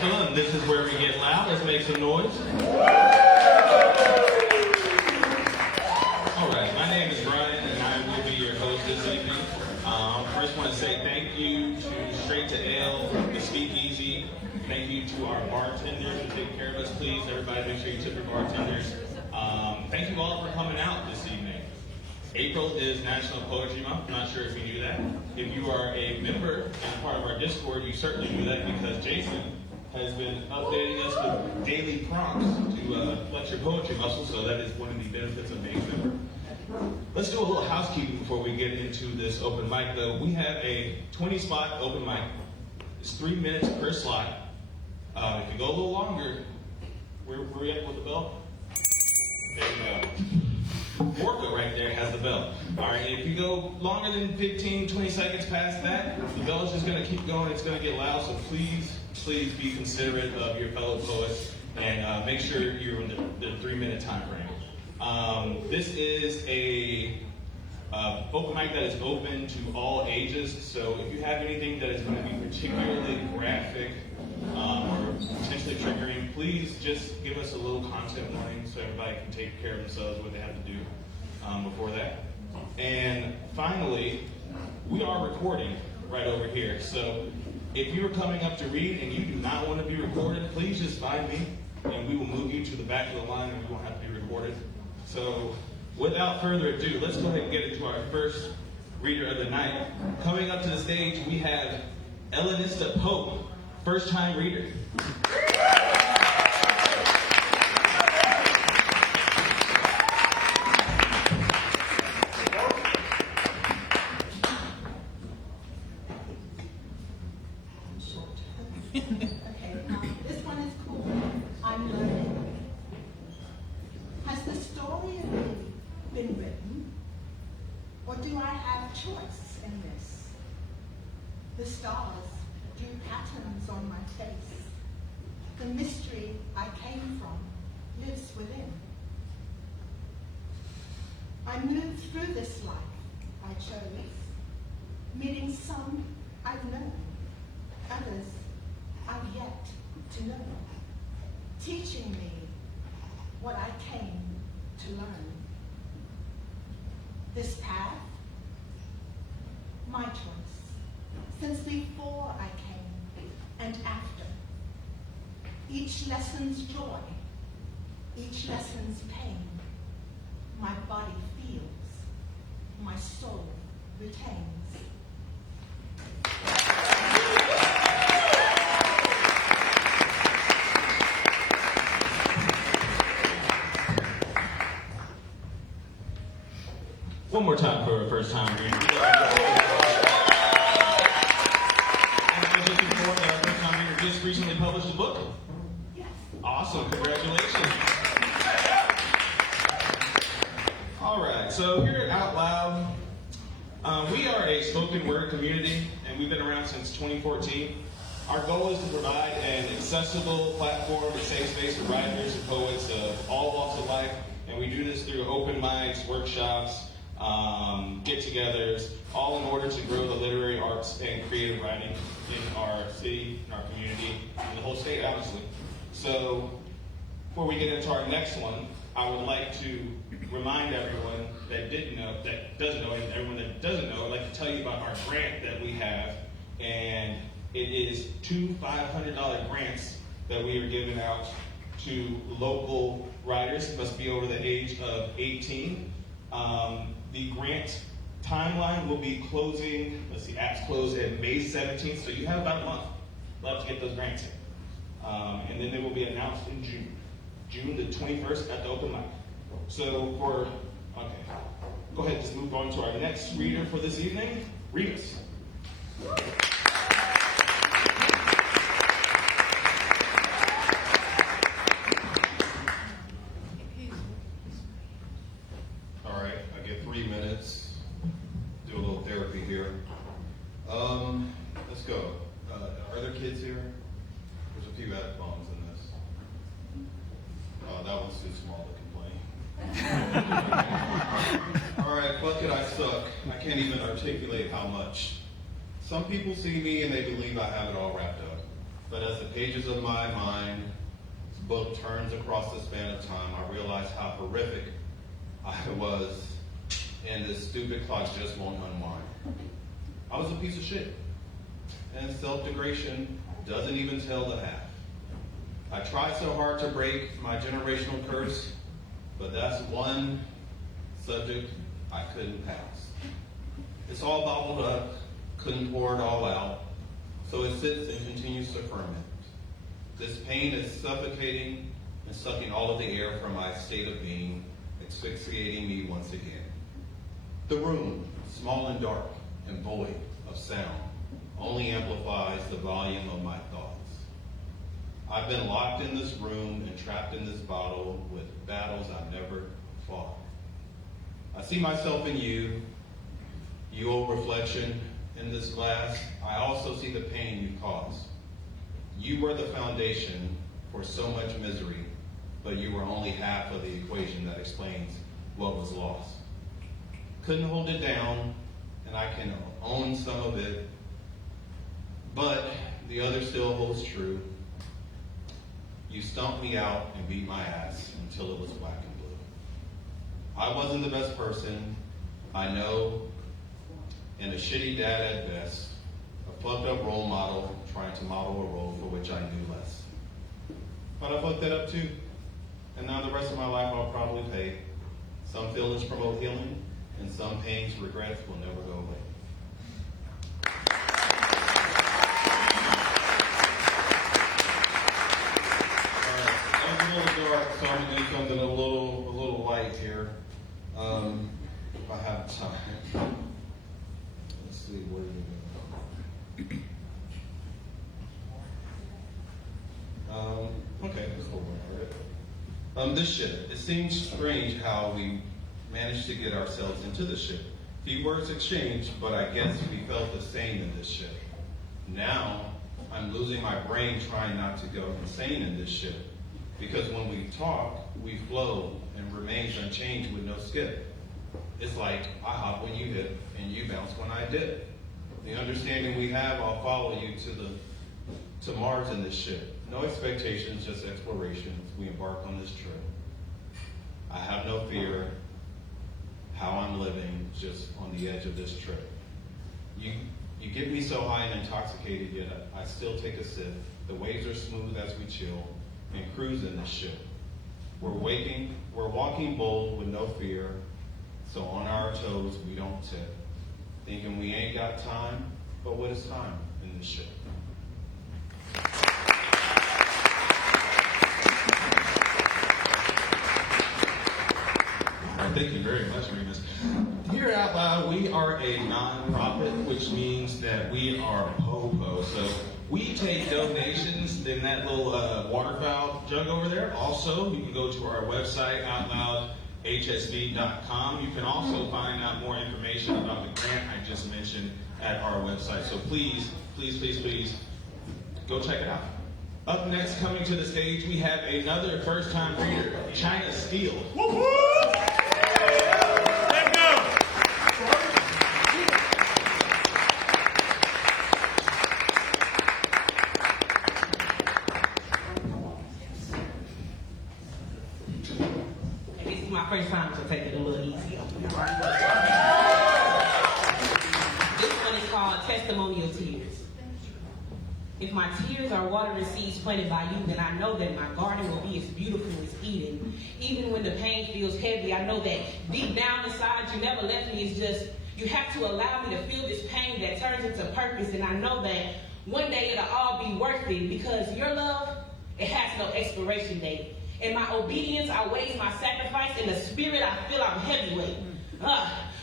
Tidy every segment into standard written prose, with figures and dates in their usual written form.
fun. This is where we get loud. Let's make some noise. All right, my name is Ryan, and I will be your host this evening. First, want to say thank you to Straight to Ale, the Speakeasy. Thank you to our bartenders who take care of us. Please, everybody, make sure you tip your bartenders. Thank you all for coming out this evening. April is National Poetry Month. I'm not sure if you knew that. If you are a member and part of our Discord, you certainly knew that because Jason has been updating us with daily prompts to flex your poetry muscle, so that is one of the benefits of being a member. Let's do a little housekeeping before we get into this open mic, though. We have a 20-spot open mic. It's 3 minutes per slot. If you go a little longer, where we at with the bell? There you go. Morca right there has the bell. All right, if you go longer than 15, 20 seconds past that, the bell is just going to keep going. It's going to get loud, so please be considerate of your fellow poets and make sure you're in the 3-minute time frame. This is a open mic that is open to all ages, so if you have anything that is going to be particularly graphic or potentially triggering, please just give us a little content warning so everybody can take care of themselves, what they have to do before that. And finally, we are recording right over here, so if you are coming up to read and you do not want to be recorded, please just find me and we will move you to the back of the line and you won't have to be recorded. So without further ado, let's go ahead and get into our first reader of the night. Coming up to the stage, we have Elenista Pope, first-time reader. This one is cool. I'm learning. Has the story already been written? Or do I have choice in this? The stars drew patterns on my face. The mystery I came from lives within. I moved through this life I chose, meeting some I've known, others I've yet to know, teaching me what I came to learn. This path, my choice, since before I came and after. Each lesson's joy, each lesson's pain, my body feels, my soul retains. One more time for a first-time reader. And just report that our first-time reader just recently published a book. Yes. Awesome, congratulations. All right, so here at Out Loud, we are a spoken word community, and we've been around since 2014. Our goal is to provide an accessible platform, a safe space for writers and poets of all walks of life, and we do this through open mics, workshops, get-togethers, all in order to grow the literary arts and creative writing in our city, in our community, and the whole state, honestly. So, before we get into our next one, I would like to remind everyone that doesn't know, and everyone that doesn't know, I'd like to tell you about our grant that we have, and it is 2 $500 grants that we are giving out to local writers, must be over the age of 18. The grant timeline will be closing, apps close at May 17th, so you have about a month left to get those grants in. And then they will be announced in June the 21st at the open mic. So go ahead, just move on to our next reader for this evening, Remus. All right, I get 3 minutes. Do a little therapy here. Let's go. Are there kids here? There's a few headphones in this. That one's too small to complain. All right, fuck it, I suck. I can't even articulate how much. Some people see me and they believe I have it all wrapped up. But as a pages of my mind book turns across the span of time, I realize how horrific I was, and this stupid clock just won't unwind. I was a piece of shit, and self-degradation doesn't even tell the half. I tried so hard to break my generational curse, but that's one subject I couldn't pass. It's all bottled up, couldn't pour it all out, so it sits and continues to ferment. This pain is suffocating and sucking all of the air from my state of being, asphyxiating me once again. The room, small and dark and void of sound, only amplifies the volume of my thoughts. I've been locked in this room and trapped in this bottle with battles I've never fought. I see myself in you, old reflection in this glass. I also see the pain you caused. You were the foundation for so much misery, but you were only half of the equation that explains what was lost. Couldn't hold it down, and I can own some of it, but the other still holds true. You stumped me out and beat my ass until it was black and blue. I wasn't the best person, I know, and a shitty dad at best, a fucked up role model trying to model a role for which I knew less. But I fucked that up too, and now the rest of my life I'll probably pay. Some feelings promote healing, and some pains, regrets will never go away. A little dark, so I'm gonna do something a little light here. If I have time. Let's see, where do we go? Okay, let's hold on. This ship. It seems strange how we managed to get ourselves into the ship. Few words exchanged, but I guess we felt the same in this ship. Now, I'm losing my brain trying not to go insane in this ship. Because when we talk, we flow and remains unchanged with no skip. It's like I hop when you hit and you bounce when I dip. The understanding we have, I'll follow you to Mars in this ship. No expectations, just exploration as we embark on this trip. I have no fear how I'm living, just on the edge of this trip. You get me so high and intoxicated, yet I still take a sip. The waves are smooth as we chill and cruise in this ship. We're walking bold with no fear, so on our toes we don't tip. Thinking we ain't got time, but what is time in this ship? Thank you very much, Remus. Here at Out Loud, we are a non-profit, which means that we are po-po. So we take donations in that little waterfowl jug over there. Also, you can go to our website, outloudhsv.com. You can also find out more information about the grant I just mentioned at our website. So please, please, please, please, go check it out. Up next, coming to the stage, we have another first-time reader, China Steele. Woo-hoo! First time, so take it a little easy on me. This one is called Testimonial Tears. If my tears are watering seeds planted by you, then I know that my garden will be as beautiful as Eden. Even when the pain feels heavy, I know that deep down inside you never left me. It's just you have to allow me to feel this pain that turns into purpose, and I know that one day it'll all be worth it because your love, it has no expiration date. In my obedience, I weigh my sacrifice. In the spirit, I feel I'm heavyweight.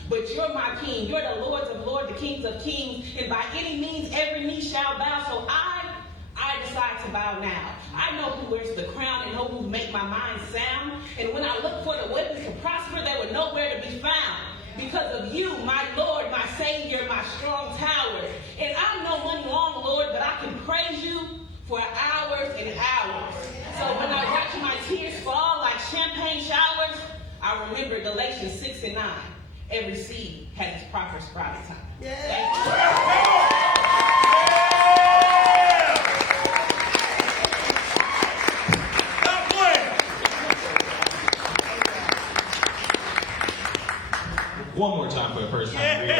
But you're my king. You're the lords of lords, the kings of kings. And by any means, every knee shall bow. So I decide to bow now. I know who wears the crown and know who make my mind sound. And when I look for the weapons to prosper, they were nowhere to be found. Because of you, my Lord, my Savior, my strong tower. And I know money long, Lord, but I can praise you for hours and hours. So when I watch my tears fall like champagne showers, I remember Galatians 6 and 9. Every seed has its proper sprouting time. Thank you. One more time for the first time. Thank you.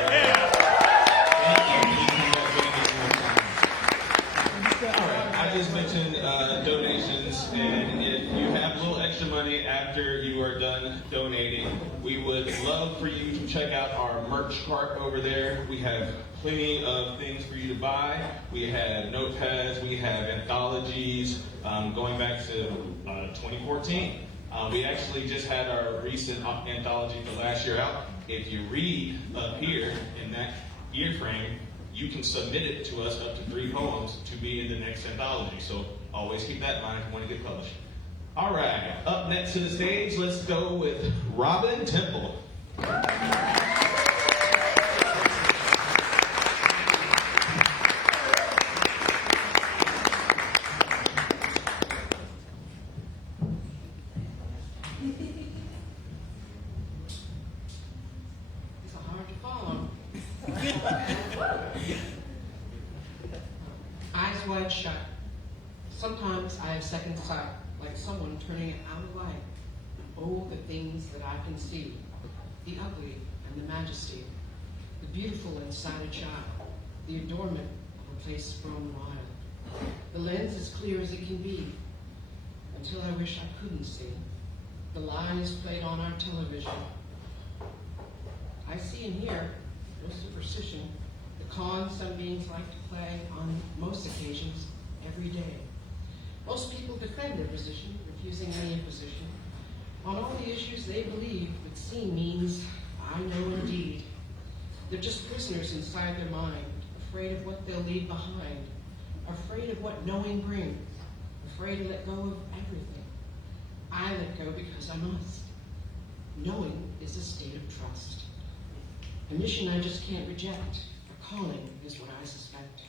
All right, I just mentioned donations, and if you have a little extra money after you are done donating, we would love for you to check out our merch cart over there. We have plenty of things for you to buy. We have notepads, we have anthologies, going back to 2014. We actually just had our recent anthology for last year out. If you read up here in that year frame, you can submit it to us up to 3 poems to be in the next anthology. So always keep that in mind if you want to get published. All right, up next to the stage, let's go with Robin Temple. It's hard to follow. Eyes wide shut. Sometimes I have second sight, like someone turning it out of light. Oh, the things that I can see. The ugly and the majesty. The beautiful inside a child. The adornment of a place grown wild. The lens as clear as it can be. Until I wish I couldn't see. The lies played on our television. I see and hear, no superstition, the con some beings like to play on most occasions, every day. Most people defend their position, refusing any imposition. On all the issues they believe, but seeing means, I know indeed. They're just prisoners inside their mind, afraid of what they'll leave behind, afraid of what knowing brings, afraid to let go of everything. I let go because I must. Knowing is a state of trust. A mission I just can't reject. A calling is what I suspect.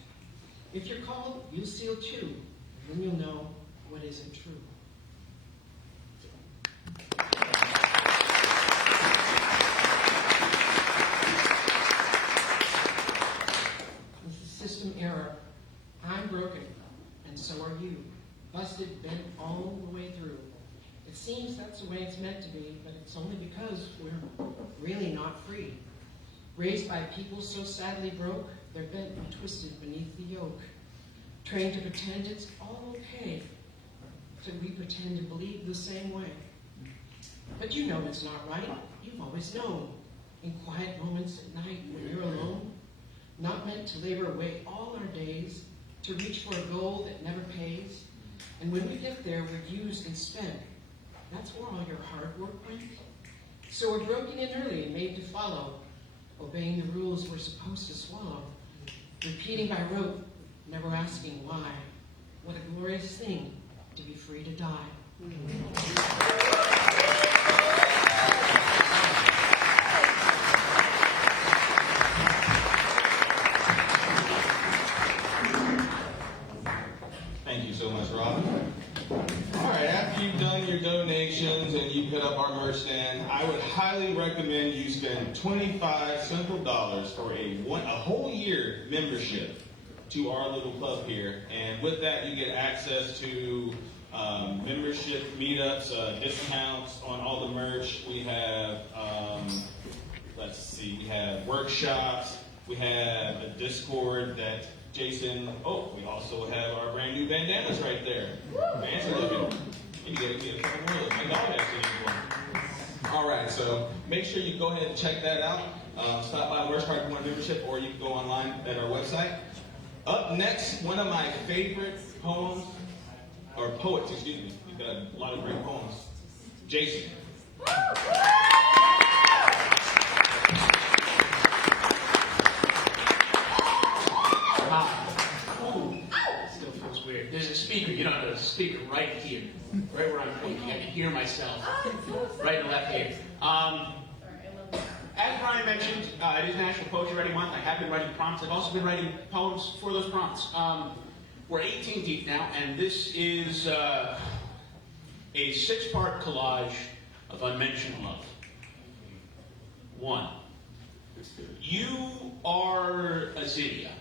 If you're called, you'll seal too. Then you'll know what isn't true. This is system error. I'm broken, and so are you. Busted, bent all the way through. It seems that's the way it's meant to be, but it's only because we're really not free. Raised by people so sadly broke, they're bent and twisted beneath the yoke. Trained to pretend it's all okay, so we pretend to believe the same way. But you know it's not right. You've always known. In quiet moments at night when you're alone, not meant to labor away all our days, to reach for a goal that never pays. And when we get there, we're used and spent. That's where all your hard work went. So we're broken in early and made to follow, obeying the rules we're supposed to swallow, repeating by rote, never asking why. What a glorious thing to be free to die. Thank you so much, Rob. All right, after you've done your donations and you put up our merch stand, I would highly recommend you spend $25 simple dollars for a whole year membership to our little club here. And with that, you get access to membership meetups, discounts on all the merch. We have, we have workshops. We have a Discord that Jason, we also have our brand new bandanas right there. Fancy looking. You can get a couple more of them. My dog actually needs one. All right, so make sure you go ahead and check that out. Stop by the merch cart if you want a membership, or you can go online at our website. Up next, one of my favorite poems, or poets, excuse me. You've got a lot of great poems. Jason. Still feels weird. There's a speaker, there's a speaker right here, right where I'm pointing. I can hear myself, right and left here. As Brian mentioned, it is National Poetry Writing Month. I have been writing prompts. I've also been writing poems for those prompts. We're 18 deep now, and this is a 6-part collage of unmentioned love. 1. You are a zinnia,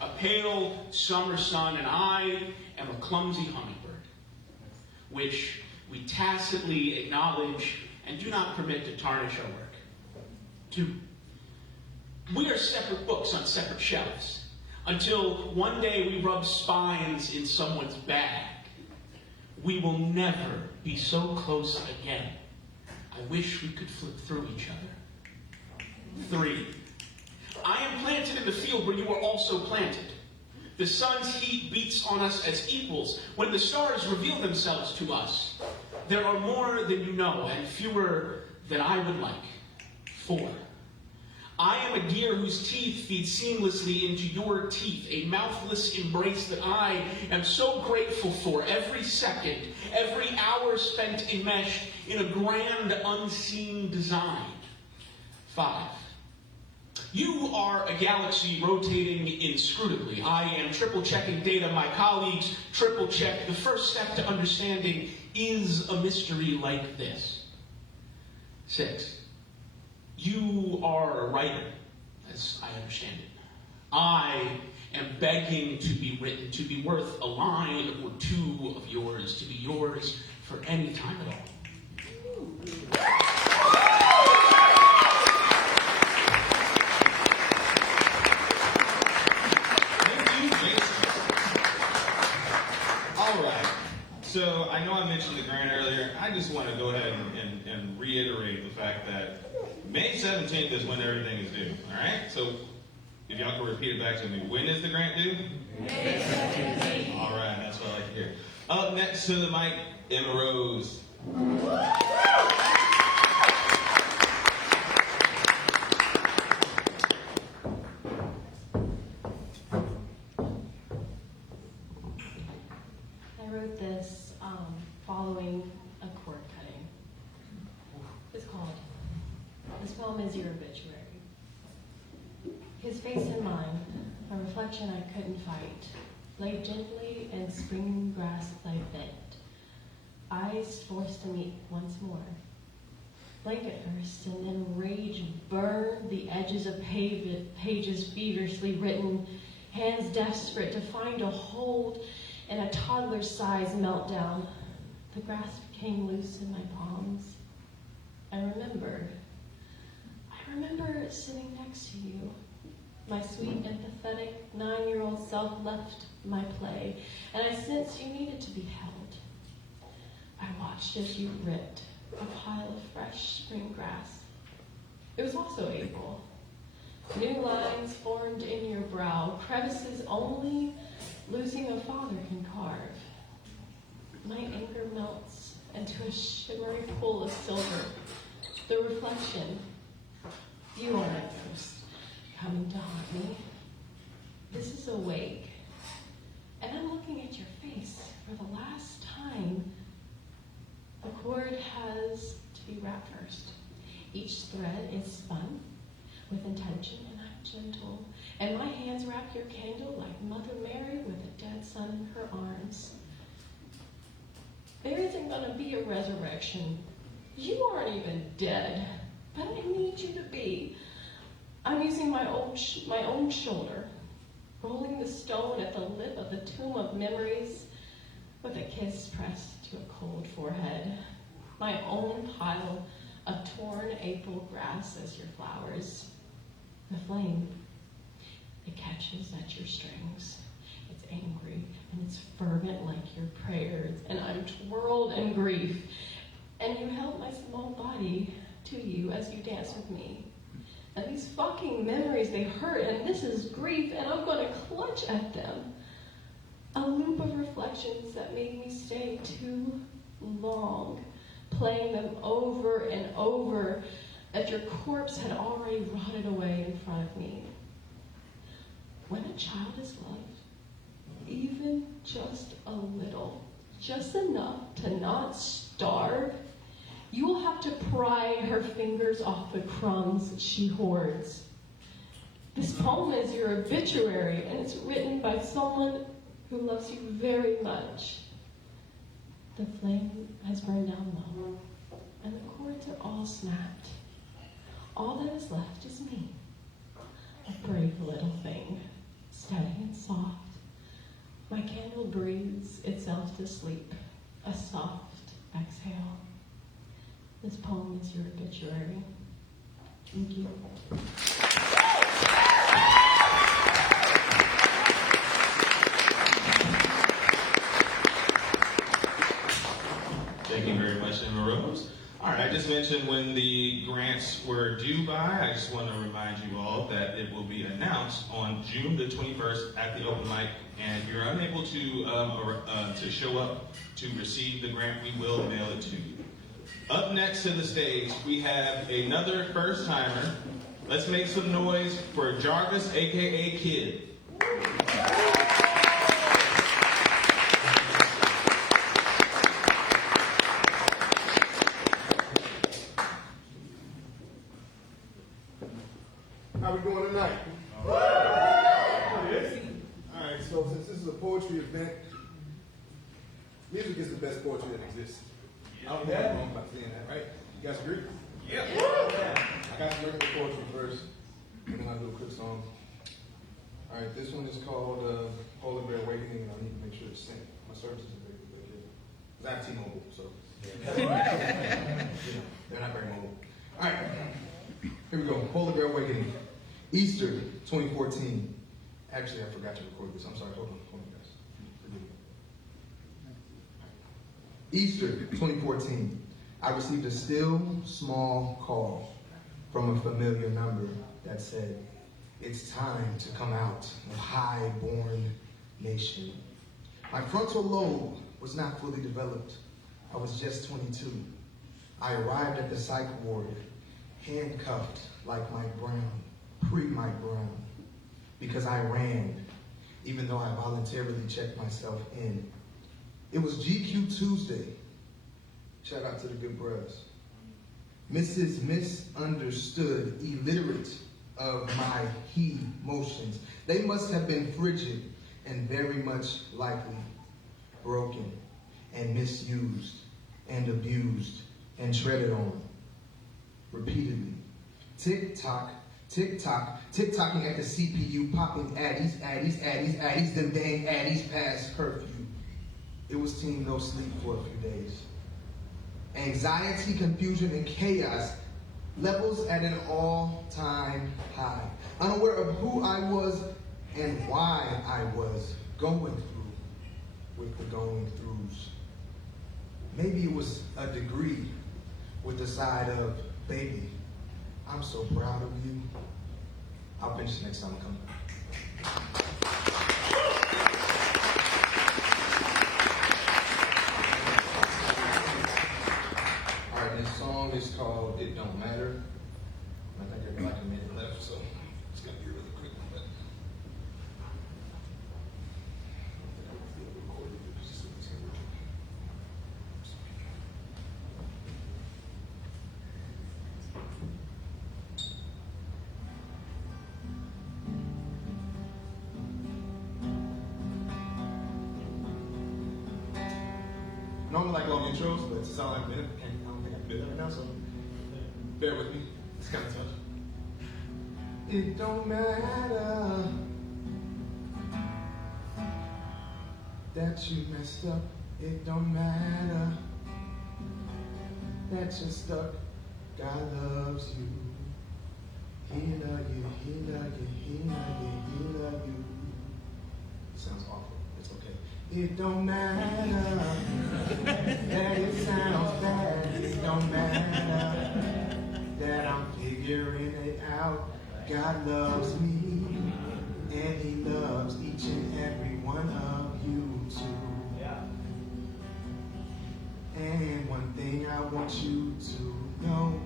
a pale summer sun, and I am a clumsy hummingbird, which we tacitly acknowledge and do not permit to tarnish our work. 2. We are separate books on separate shelves until one day we rub spines in someone's bag. We will never be so close again. I wish we could flip through each other. 3. I am planted in the field where you are also planted. The sun's heat beats on us as equals when the stars reveal themselves to us. There are more than you know and fewer than I would like. 4. I am a deer whose teeth feed seamlessly into your teeth, a mouthless embrace that I am so grateful for every second, every hour spent enmeshed in a grand unseen design. 5. You are a galaxy rotating inscrutably. I am triple-checking data. My colleagues triple-check. The first step to understanding is a mystery like this. 6. You are a writer, as I understand it. I am begging to be written, to be worth a line or 2 of yours, to be yours for any time at all. All right. So I know I mentioned the grant earlier. I just want to go ahead and reiterate the fact that May 17th is when everything is due. All right. So if y'all can repeat it back to me, when is the grant due? May 17th. All right. That's what I like to hear. Up next to the mic, Emma Rose. I wrote this following a cord cutting. It's called, this poem is your obituary. His face and mine, a reflection I couldn't fight, lay gently in spring grass lay bent, eyes forced to meet once more. Blanket burst and then rage burned the edges of pages feverishly written, hands desperate to find a hold in a toddler's size meltdown. The grass became loose in my palms. I remember sitting next to you. My sweet, empathetic 9-year-old self left my play, and I sensed you needed to be held. I watched as you ripped a pile of fresh spring grass. It was also April. New lines formed in your brow, crevices only losing a father can carve. My anger melts into a shimmery pool of silver. The reflection, you are my ghost, coming to haunt me. This is awake, and I'm looking at your face for the last time. The cord has to be wrapped first. Each thread is spun with intention, and I'm gentle. And my hands wrap your candle like Mother Mary with a dead son in her arms. There isn't going to be a resurrection. You aren't even dead, but I need you to be. I'm using my own shoulder, rolling the stone at the lip of the tomb of memories with a kiss pressed to a cold forehead. My own pile of torn April grass as your flowers. The flame, it catches at your strings. It's angry and it's fervent like your prayers, and I'm twirled in grief. And you held my small body to you as you danced with me. And these fucking memories, they hurt, and this is grief, and I'm going to clutch at them. A loop of reflections that made me stay too long, playing them over and over as your corpse had already rotted away in front of me. When a child is loved, even just a little, just enough to not starve, you will have to pry her fingers off the crumbs she hoards. This poem is your obituary, and it's written by someone who loves you very much. The flame has burned down low, and the cords are all snapped. All that is left is me, a brave little thing, steady and soft. My candle breathes itself to sleep, a soft exhale. This poem is your obituary. Thank you. Thank you very much, Emma Rose. All right, I just mentioned when the grants were due by. I just want to remind you all that it will be announced on June the 21st at the open mic. And if you're unable to show up to receive the grant, we will mail it to you. Up next to the stage, we have another first timer. Let's make some noise for Jarvis, aka Kid. How we doing tonight? All right, so since this is a poetry event, music is the best poetry that exists. I don't know wrong about saying that, right? You guys agree? Yeah. I got some regular poetry first, and then I'll do a quick song. All right, this one is called Polar Bear Awakening, and I need to make sure it's synced. My services are very good. Because I have T-Mobile, so you know, they're not very mobile. All right, here we go. Polar Bear Awakening. Easter 2014. Actually, I forgot to record this. I'm sorry. Hold on, guys. Forgive me. Easter 2014. I received a still, small call from a familiar number that said, "It's time to come out of high-born nation." My frontal lobe was not fully developed. I was just 22. I arrived at the psych ward, handcuffed like Mike Brown. Pre-Mike Brown, because I ran, even though I voluntarily checked myself in. It was GQ Tuesday. Shout out to the good bros. Mrs. Misunderstood, illiterate of my he motions. They must have been frigid and very much likely broken and misused and abused and treaded on repeatedly. Tick-tock, tick-tock, tick-tocking at the CPU, popping addies, them dang addies past curfew. It was team no sleep for a few days. Anxiety, confusion, and chaos, levels at an all-time high. Unaware of who I was and why I was going through with the going throughs. Maybe it was a degree with the side of, baby, I'm so proud of you. I'll finish next time I come back. All right, this song is called It Don't Matter. I think I got like a minute left, so it's going to be a really quick one. But normally like long intros, but since I like minute, I don't think I can do that right now, so bear with me. It's kind of tough. It don't matter that you messed up. It don't matter that you're stuck. God loves you. He love you, he love you, he love you, he love you. It sounds awful. It's okay. It don't matter that it sounds bad. It don't matter that I'm figuring it out. God loves me, and he loves each and every one of you too. And one thing I want you to know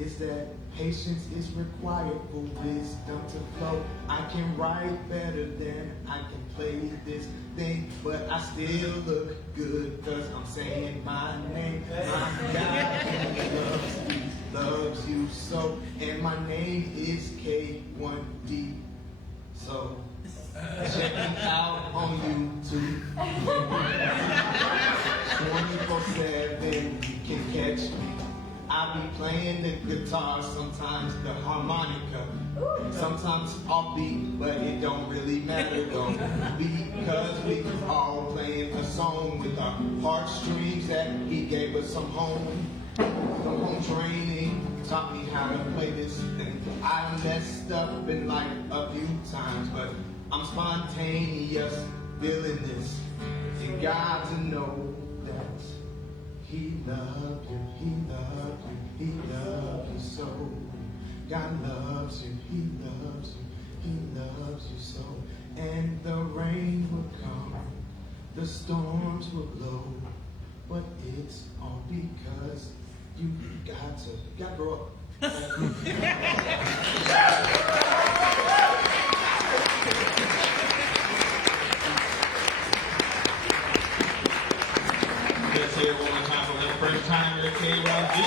is that patience is required for wisdom to flow. I can write better than I can play this thing, but I still look good because I'm saying my name. My God loves you so, and my name is K1D. So check me out on YouTube. 24/7, you can catch me. I be playing the guitar, sometimes the harmonica, sometimes offbeat, but it don't really matter though, because we all playing a song with our heartstrings that he gave us some home training. taught me how to play this, and I messed up in life a few times, but I'm spontaneous feeling this. You got to know that he loved you, he loved you, he loved you so. God loves you, he loves you, he loves you so. And the rain will come, the storms will blow, but it's all because you gotta grow up. Let's hear it one more time for the first timer, K-Rob D.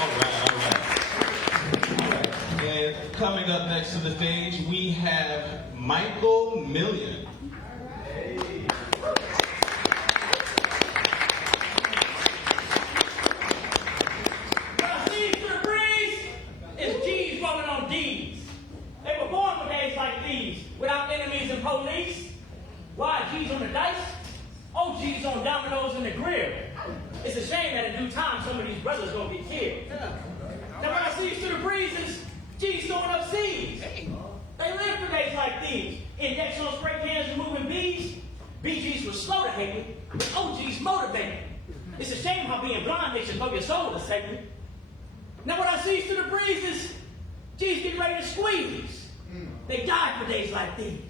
All right. And coming up next to the stage, we have Michael Million. They were born for days like these, without enemies and police. Why G's on the dice? Oh, G's on dominoes in the grill. It's a shame that in due time some of these brothers gonna get killed. Now when I see through the breezes, G's throwing up seeds. They live for days like these. Index on spray cans removing bees. BGs were slow to hate me, but OGs motivated. It's a shame how being blind makes you know your soul is sacred. Now when I see through the breezes, G's getting ready to squeeze. They die for days like these.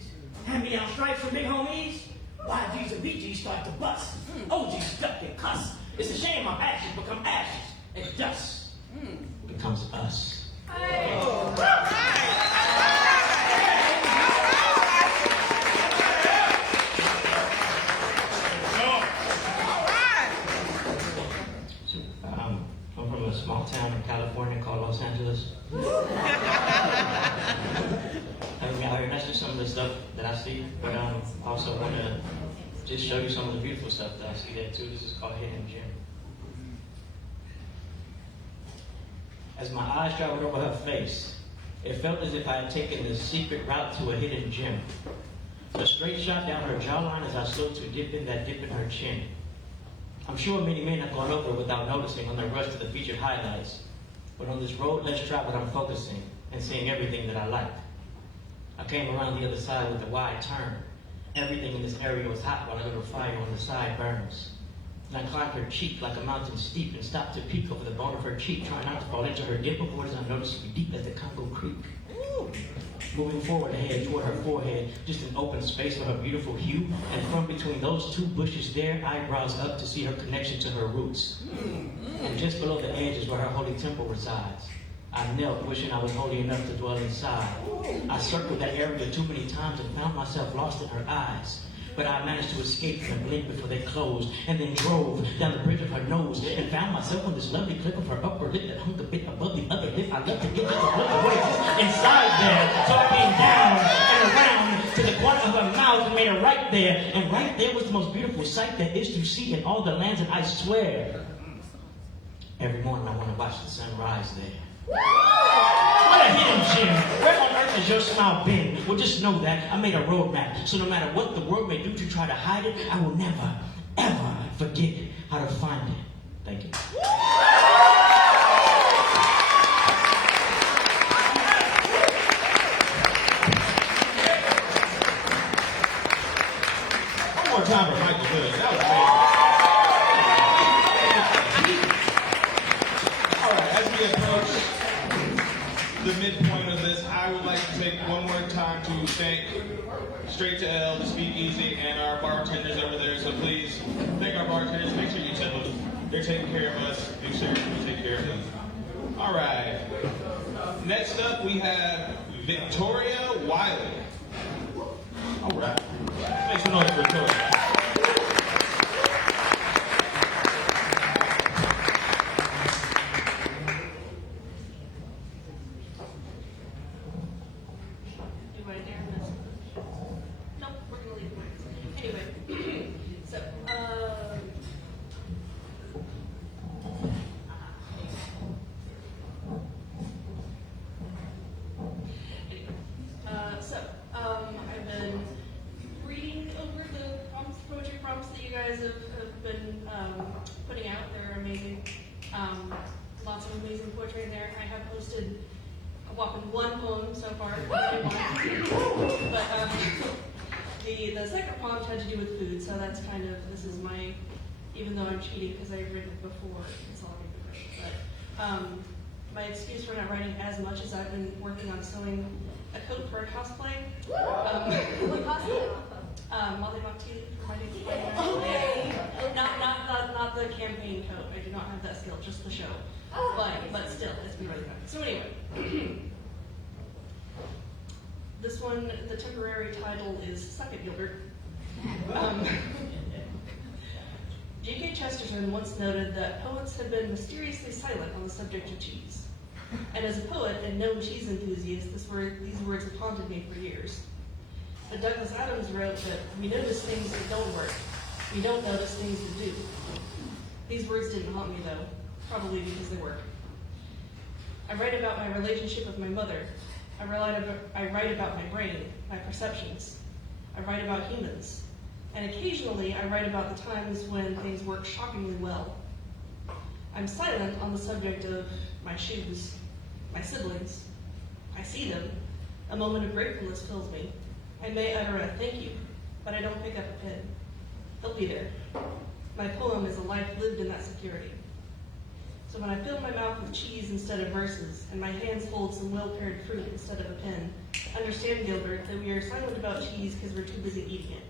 Hand-me-down stripes from big homies. YGs and BGs start to bust. OGs duck and cuss. It's a shame our ashes become ashes and dust. Becomes us. I'm from a small town in California called Los Angeles. That's just some of the stuff that I see, but I also want to just show you some of the beautiful stuff that I see there too. This is called Hidden Gem. As my eyes traveled over her face, it felt as if I had taken the secret route to a hidden gem. A straight shot down her jawline as I slowed to dip in her chin. I'm sure many men have gone over without noticing on their rush to the featured highlights. But on this road less traveled, I'm focusing and seeing everything that I like. I came around the other side with a wide turn. Everything in this area was hot while a little fire on the side burns. And I climbed her cheek like a mountain steep and stopped to peek over the bone of her cheek, trying not to fall into her dimple borders unnoticeably deep as the Congo Creek. Moving forward ahead toward her forehead, just an open space for her beautiful hue, and from between those two bushes there, eyebrows up to see her connection to her roots. And just below the edge is where her holy temple resides. I knelt, wishing I was holy enough to dwell inside. I circled that area too many times and found myself lost in her eyes. But I managed to escape from and blink before they closed, and then drove down the bridge of her nose, and found myself on this lovely clip of her upper lip that hung a bit above the other lip. I love to get just a look at what exists inside there. So I came down and around to the corner of her mouth and made a right there. And right there was the most beautiful sight that is to see in all the lands, and I swear, every morning I want to watch the sun rise there. What a hidden gem. Where on earth has your smile been? Well, just know that I made a roadmap. So no matter what the world may do to try to hide it, I will never, ever forget how to find it. Thank you. One more time for Michael Hood. That was amazing. All right, as we approach the midpoint of this, I would like to take one more time to thank Straight to L, the Speakeasy, and our bartenders over there. So please thank our bartenders. Make sure you tip them. They're taking care of us. Make sure you take care of them. All right. Next up, we have Victoria Wiley. All right. Make some noise for Victoria. I've been reading over the poetry prompts that you guys have been putting out. They're amazing. Lots of amazing poetry in there. I have posted a whopping one poem so far. But the second poem had to do with food, so that's kind of, this is my, even though I'm cheating because I've written it before, it's all been written. But my excuse for not writing as much is I've been working on sewing a coat for a cosplay. What cosplay? Molly Montini for my new campaign. Not the campaign coat. I do not have that skill, just the show. But still, it's been really fun. So anyway, this one, the temporary title is Suck It, Gilbert. G.K. Chesterton once noted that poets have been mysteriously silent on the subject of cheese. And as a poet and known cheese enthusiast, these words have haunted me for years. But Douglas Adams wrote that we notice things that don't work. We don't notice things that do. These words didn't haunt me though, probably because they work. I write about my relationship with my mother. I write about my brain, my perceptions. I write about humans. And occasionally I write about the times when things work shockingly well. I'm silent on the subject of my shoes, my siblings. I see them. A moment of gratefulness fills me. I may utter a thank you, but I don't pick up a pen. They'll be there. My poem is a life lived in that security. So when I fill my mouth with cheese instead of verses, and my hands hold some well-pared fruit instead of a pen, understand, Gilbert, that we are silent about cheese because we're too busy eating it.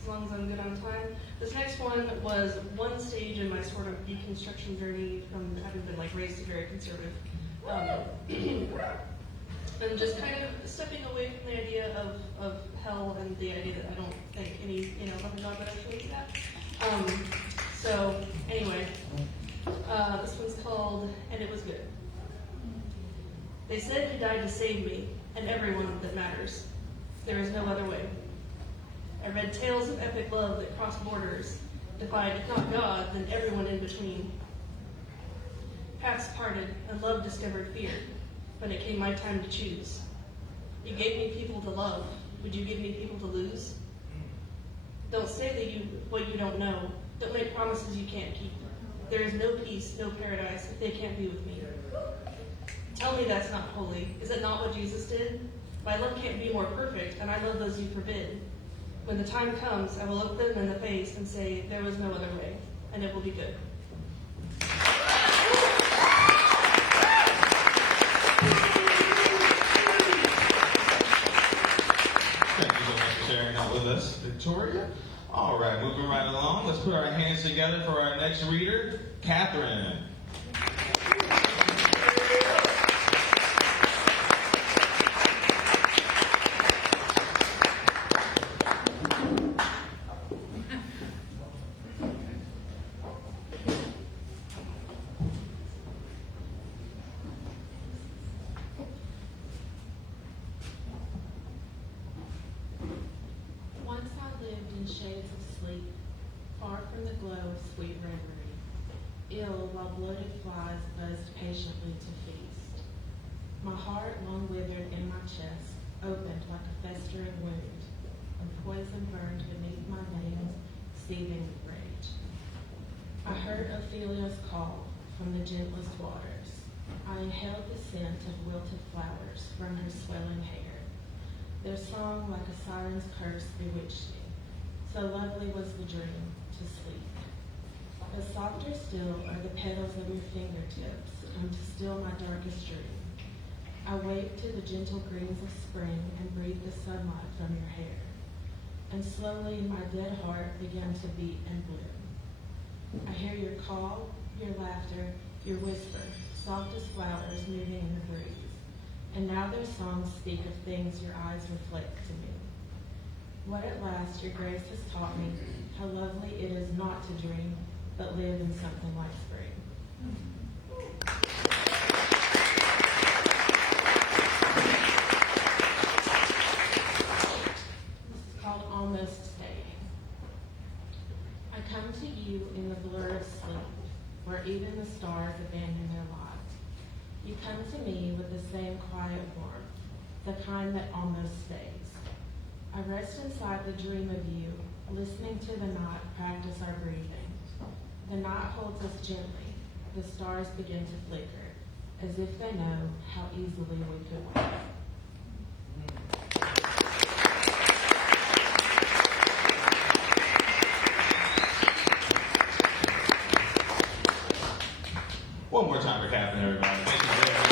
As long as I'm good on time. This next one was one stage in my sort of deconstruction journey from having been like raised very conservative. And just kind of stepping away from the idea of hell and the idea that I don't think any, loving God would actually do that. So anyway, this one's called And It Was Good. They said he died to save me, and everyone that matters. There is no other way. I read tales of epic love that crossed borders, defied if not God, then everyone in between. Paths parted, and love discovered fear, when it came my time to choose. You gave me people to love. Would you give me people to lose? Don't say what you don't know. Don't make promises you can't keep. There is no peace, no paradise, if they can't be with me. Tell me that's not holy. Is it not what Jesus did? My love can't be more perfect, and I love those you forbid. When the time comes, I will look them in the face and say, there was no other way, and it will be good. Thank you so much for sharing that with us, Victoria. All right, moving right along. Let's put our hands together for our next reader, Catherine. Once I lived in shades of sleep, far from the glow of sweet reverie, ill while bloated flies buzzed patiently to feast. My heart, long withered in my chest, opened like a festering wound, and poison burned beneath my veins, seething with rage. I heard Ophelia's call from the gentlest waters. I inhaled the scent of wilted flowers from her swelling hair. Their song, like a siren's curse, bewitched me. So lovely was the dream, to sleep. But softer still are the petals of your fingertips, come to still my darkest dream. I wake to the gentle greens of spring and breathe the sunlight from your hair. And slowly my dead heart began to beat and bloom. I hear your call, your laughter, your whisper, soft as flowers moving in the breeze. And now their songs speak of things your eyes reflect to me. What at last your grace has taught me, how lovely it is not to dream, but live in something like spring. This is called Almost Staying. I come to you in the blur of sleep, where even the stars abandon their lives. You come to me with the same quiet warmth, the kind that almost stays. I rest inside the dream of you, listening to the night practice our breathing. The night holds us gently. The stars begin to flicker, as if they know how easily we could wait. One more time for Catherine, everybody. Thank you very much.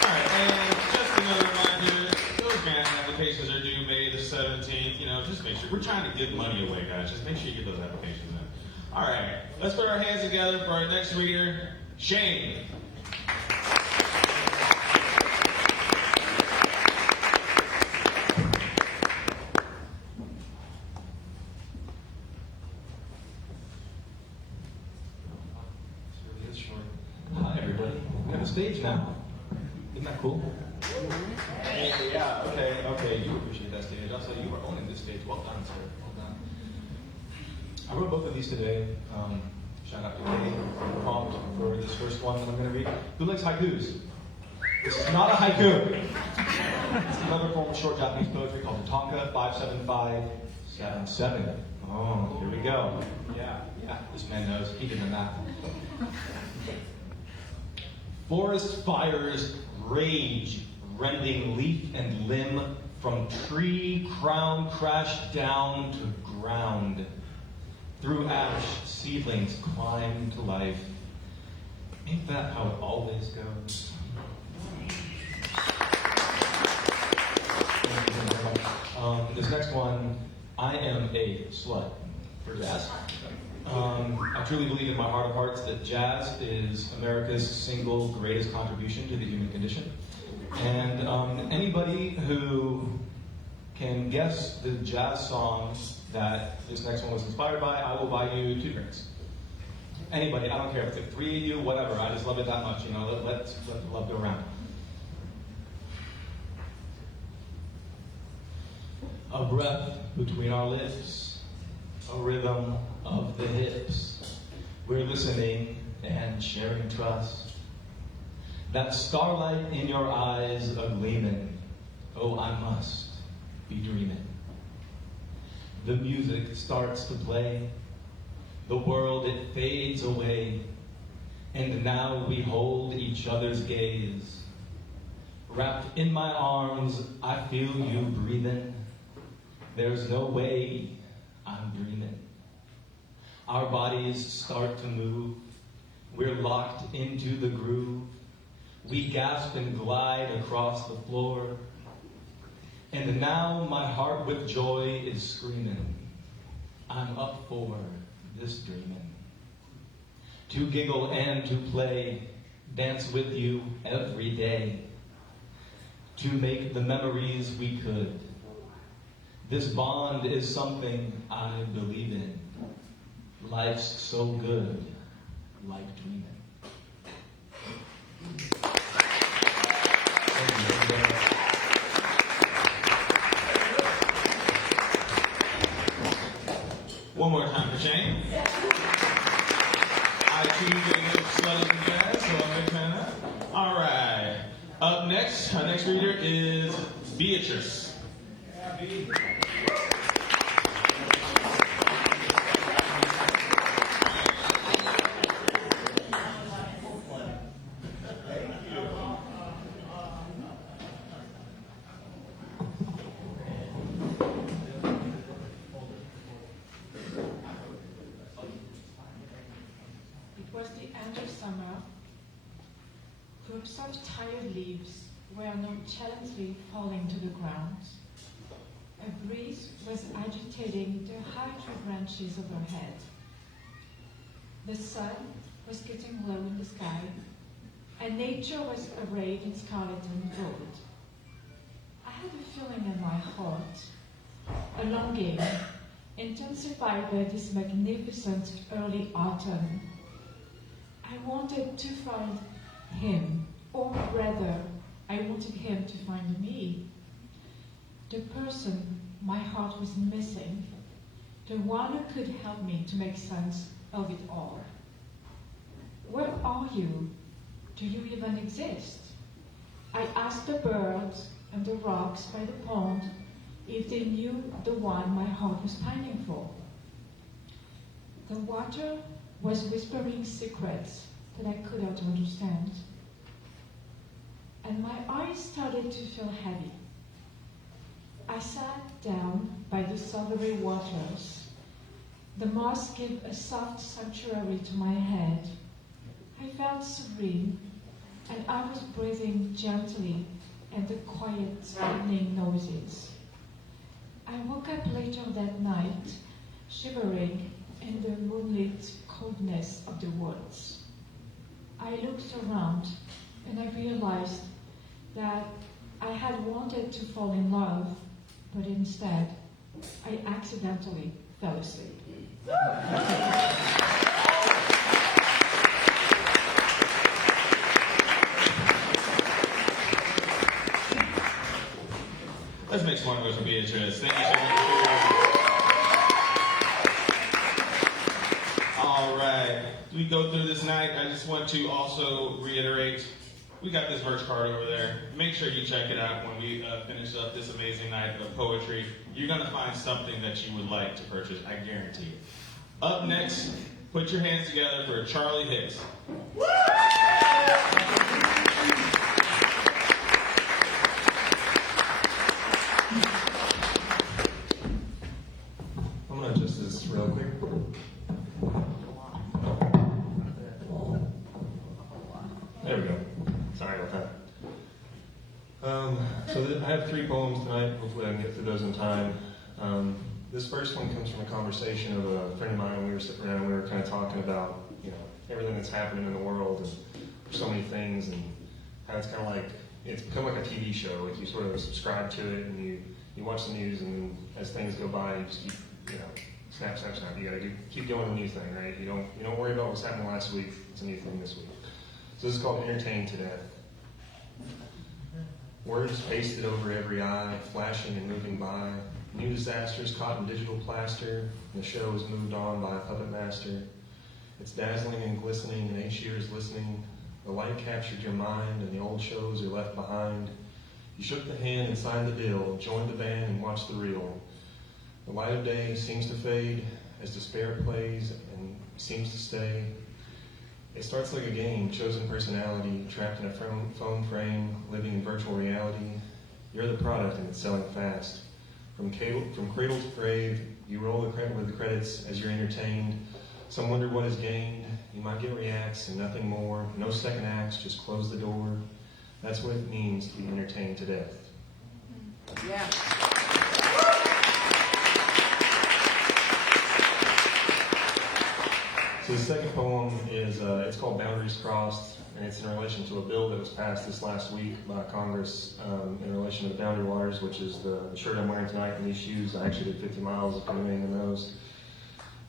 All right, and just another reminder, those grant applications are due May the 17th. You know, just make sure. We're trying to give money away, guys. Just make sure you get those applications in. All right, let's put our hands together for our next reader, Shane. Hi, everybody. We have a stage now. Isn't that cool? Yeah, okay. You appreciate that stage. Also, you are owning this stage. Well done, sir. Well done. I wrote both of these today. Shout out to Kay for the prompt for this first one that I'm going to read. Who likes haikus? This is not a haiku. It's another form of short Japanese poetry called the Tonka 57577. Oh, here we go. Yeah, this man knows. He did the math. Forest fires rage, rending leaf and limb, from tree crown crashed down to ground. Through ash, seedlings climb to life. Ain't that how it always goes? This next one, I am a slut for jazz. I truly believe in my heart of hearts that jazz is America's single greatest contribution to the human condition. And anybody who can guess the jazz song that this next one was inspired by, I will buy you 2 drinks. Anybody, I don't care if it's 3 of you, whatever. I just love it that much, you know. Let's let the love go around. A breath between our lips, a rhythm of the hips. We're listening and sharing trust. That starlight in your eyes a gleaming. Oh, I must be dreaming. The music starts to play. The world, it fades away. And now we hold each other's gaze. Wrapped in my arms, I feel you breathing. There's no way I'm dreaming. Our bodies start to move. We're locked into the groove. We gasp and glide across the floor. And now my heart with joy is screaming. I'm up for this dreaming. To giggle and to play, dance with you every day. To make the memories we could. This bond is something I believe in. Life's so good, like dreaming. One more time for Shane. I choose to get slut in jazz, so I'll make that up. All right. Up next, our next reader is Beatrice. It was the end of summer. Groups of tired leaves were nonchalantly falling to the ground. A breeze was agitating the high tree branches overhead. The sun was getting low in the sky, and nature was arrayed in scarlet and gold. I had a feeling in my heart, a longing, intensified by this magnificent early autumn. I wanted to find him, or rather, I wanted him to find me. The person my heart was missing, the one who could help me to make sense of it all. Where are you? Do you even exist? I asked the birds and the rocks by the pond if they knew the one my heart was pining for. The water was whispering secrets that I could not understand. And my eyes started to feel heavy. I sat down by the silvery waters. The moss gave a soft sanctuary to my head. I felt serene, and I was breathing gently in the quiet evening noises. I woke up later that night, shivering in the moonlit coldness of the woods. I looked around, and I realized that I had wanted to fall in love, but instead, I accidentally fell asleep. Let's make some more noise for Beatrice. Thank you so much. All right. As we go through this night, I just want to also reiterate, we got this merch card over there. Make sure you check it out when we finish up this amazing night of poetry. You're going to find something that you would like to purchase, I guarantee it. Up next, put your hands together for Charlie Hicks. I'm going to adjust this real quick. There we go. Sorry about that. I have 3 poems tonight. Hopefully I can get through those in time. This first one comes from a conversation of a friend of mine. We were sitting around and we were kind of talking about, everything that's happening in the world and so many things, and how it's kind of like, it's become like a TV show. Like you sort of subscribe to it and you watch the news, and as things go by, you just keep, snap, snap, snap. You gotta keep going a new thing, right? You don't worry about what's happened last week. It's a new thing this week. So this is called Entertained to Death. Words pasted over every eye, flashing and moving by. New disasters caught in digital plaster, and the show is moved on by a puppet master. It's dazzling and glistening, and 8 years listening. The light captured your mind, and the old shows are left behind. You shook the hand and signed the deal, joined the band and watched the reel. The light of day seems to fade as despair plays and seems to stay. It starts like a game, chosen personality, trapped in a phone frame, living in virtual reality. You're the product and it's selling fast. From cradle to grave, you roll the credit with the credits as you're entertained. Some wonder what is gained. You might get reacts and nothing more. No second acts, just close the door. That's what it means to be entertained to death. Yeah. So the second poem is, it's called Boundaries Crossed, and it's in relation to a bill that was passed this last week by Congress in relation to the Boundary Waters, which is the shirt I'm wearing tonight and these shoes. I actually did 50 miles of canoeing in those.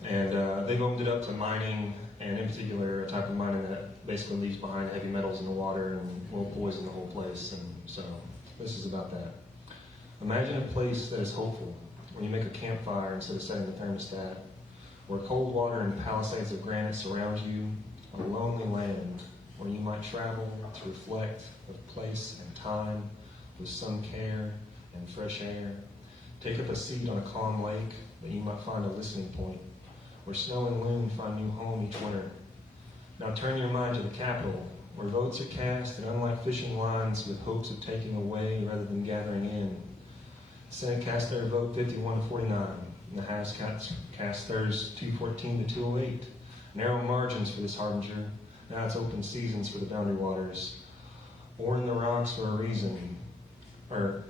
And they've opened it up to mining, and in particular a type of mining that basically leaves behind heavy metals in the water and will poison the whole place. And so this is about that. Imagine a place that is hopeful, where you make a campfire instead of setting the thermostat, where cold water and palisades of granite surround you, on a lonely land where you might travel to reflect of place and time with some care and fresh air. Take up a seat on a calm lake that you might find a listening point, where snow and wind find new home each winter. Now turn your mind to the Capitol, where votes are cast and unlike fishing lines with hopes of taking away rather than gathering in. The Senate cast their vote 51-49. And the House cast theirs 214 to 208. Narrow margins for this harbinger. Now it's open seasons for the Boundary Waters. Ore in the rocks for a reason. Ore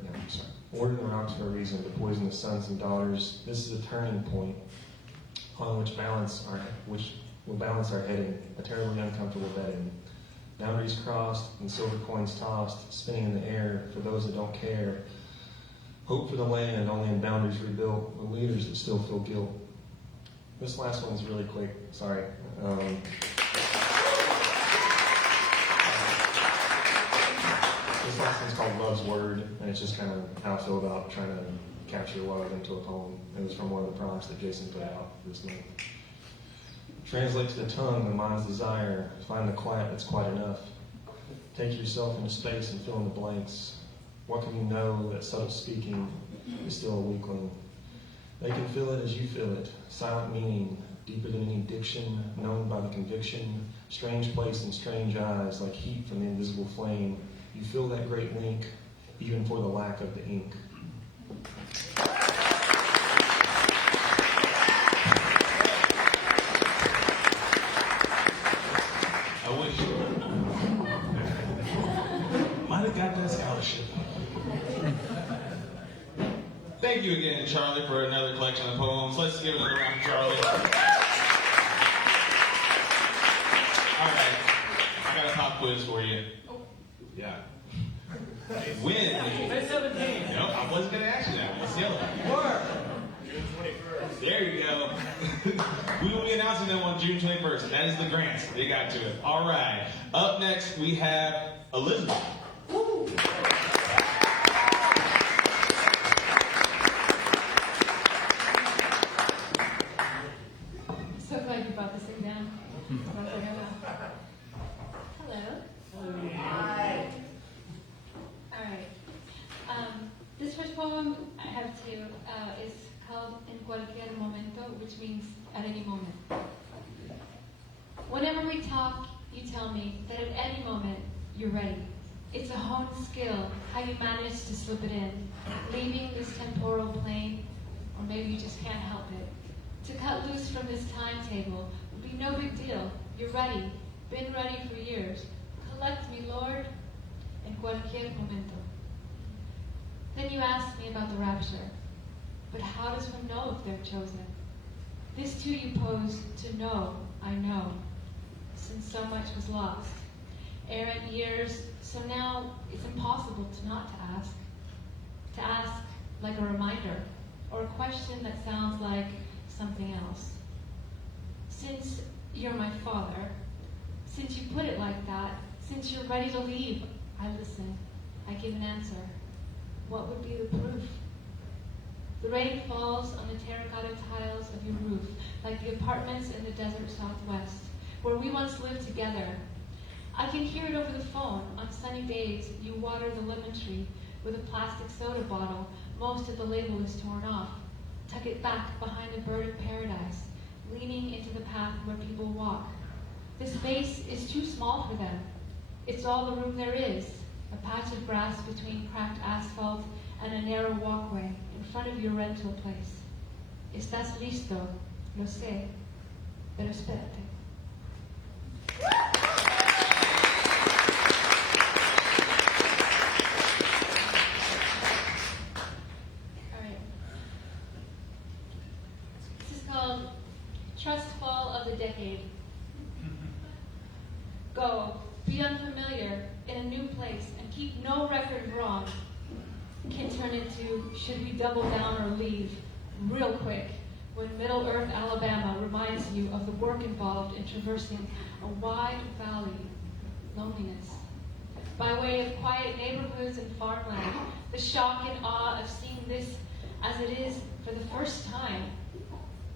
in the rocks for a reason to poison the sons and daughters. This is a turning point on which will balance our heading. A terribly uncomfortable bedding. Boundaries crossed and silver coins tossed, spinning in the air for those that don't care. Hope for the land, only in boundaries rebuilt, with leaders that still feel guilt. This last one's really quick, sorry. This last one's called Love's Word, and it's just kind of how I feel about trying to capture love into a poem. It was from one of the prompts that Jason put out this month. Translate to the tongue the mind's desire, find the quiet that's quite enough. Take yourself into space and fill in the blanks. What can you know that subtle speaking is still a weakling? They can feel it as you feel it. Silent meaning, deeper than any diction, known by the conviction. Strange place and strange eyes, like heat from the invisible flame. You feel that great link, even for the lack of the ink. I wish might have got that scholarship. Thank you again, Charlie, for another collection of poems. Let's give another round to Charlie. All right, I got a pop quiz for you. Yeah. When? Let's have a game. Nope, I wasn't going to ask you that. Let's yell it. Word. June 21st. There you go. We will be announcing them on June 21st. That is the grants. They got to it. All right. Up next, we have Elizabeth. Woo. So glad you brought this thing down. Hello. Hi. All right. This first poem I have two is called En Cualquier Momento, which means at any moment. Whenever we talk, you tell me that at any moment you're ready. It's a honed skill how you manage to slip it in, leaving this temporal plane, or maybe you just can't help it. To cut loose from this timetable would be no big deal. You're ready, been ready for years. Collect me, Lord, en cualquier momento. Then you asked me about the rapture. But how does one know if they're chosen? This too you pose to know, I know, since so much was lost. Errant years, so now it's impossible to not to ask. To ask like a reminder, or a question that sounds like something else. Since you're my father, since you put it like that, since you're ready to leave, I listen, I give an answer. What would be the proof? The rain falls on the terracotta tiles of your roof, like the apartments in the desert southwest, where we once lived together. I can hear it over the phone. On sunny days, you water the lemon tree with a plastic soda bottle. Most of the label is torn off. Tuck it back behind a bird of paradise, leaning into the path where people walk. The space is too small for them. It's all the room there is, a patch of grass between cracked asphalt and a narrow walkway in front of your rental place. Estás listo, lo sé, pero espérate. All right. This is called Trust Fall of the Decade. Go, be unfamiliar in a new place, and keep no record wrong. Can turn into, should we double down or leave, real quick, when Middle Earth, Alabama reminds you of the work involved in traversing a wide valley, loneliness. By way of quiet neighborhoods and farmland, the shock and awe of seeing this as it is for the first time.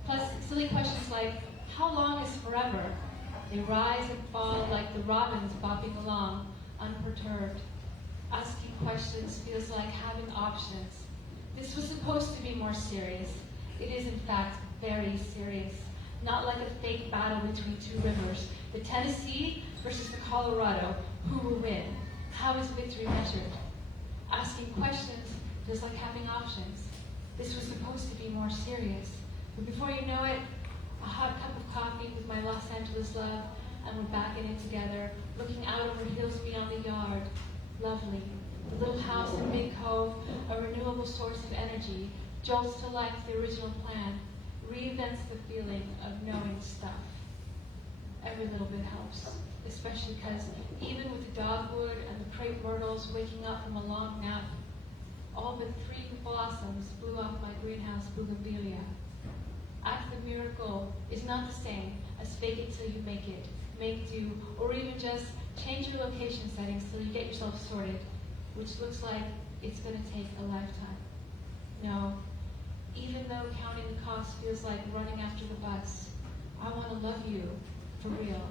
Plus, silly questions like, how long is forever? They rise and fall like the robins bopping along, unperturbed. Asking questions feels like having options. This was supposed to be more serious. It is, in fact, very serious. Not like a fake battle between two rivers. The Tennessee versus the Colorado. Who will win? How is victory measured? Asking questions feels like having options. This was supposed to be more serious. But before you know it, a hot cup of coffee with my Los Angeles love, and we're back in it together, looking out over hills beyond the yard. Lovely. The little house in Big Cove, a renewable source of energy, jolts to life the original plan, reinvents the feeling of knowing stuff. Every little bit helps, especially because even with the dogwood and the crepe myrtles waking up from a long nap, all but 3 blossoms blew off my greenhouse bougainvillea. Act the miracle is not the same as fake it till you make it, make do, or even just change your location settings till you get yourself sorted, which looks like it's going to take a lifetime. No, even though counting the cost feels like running after the bus, I want to love you for real.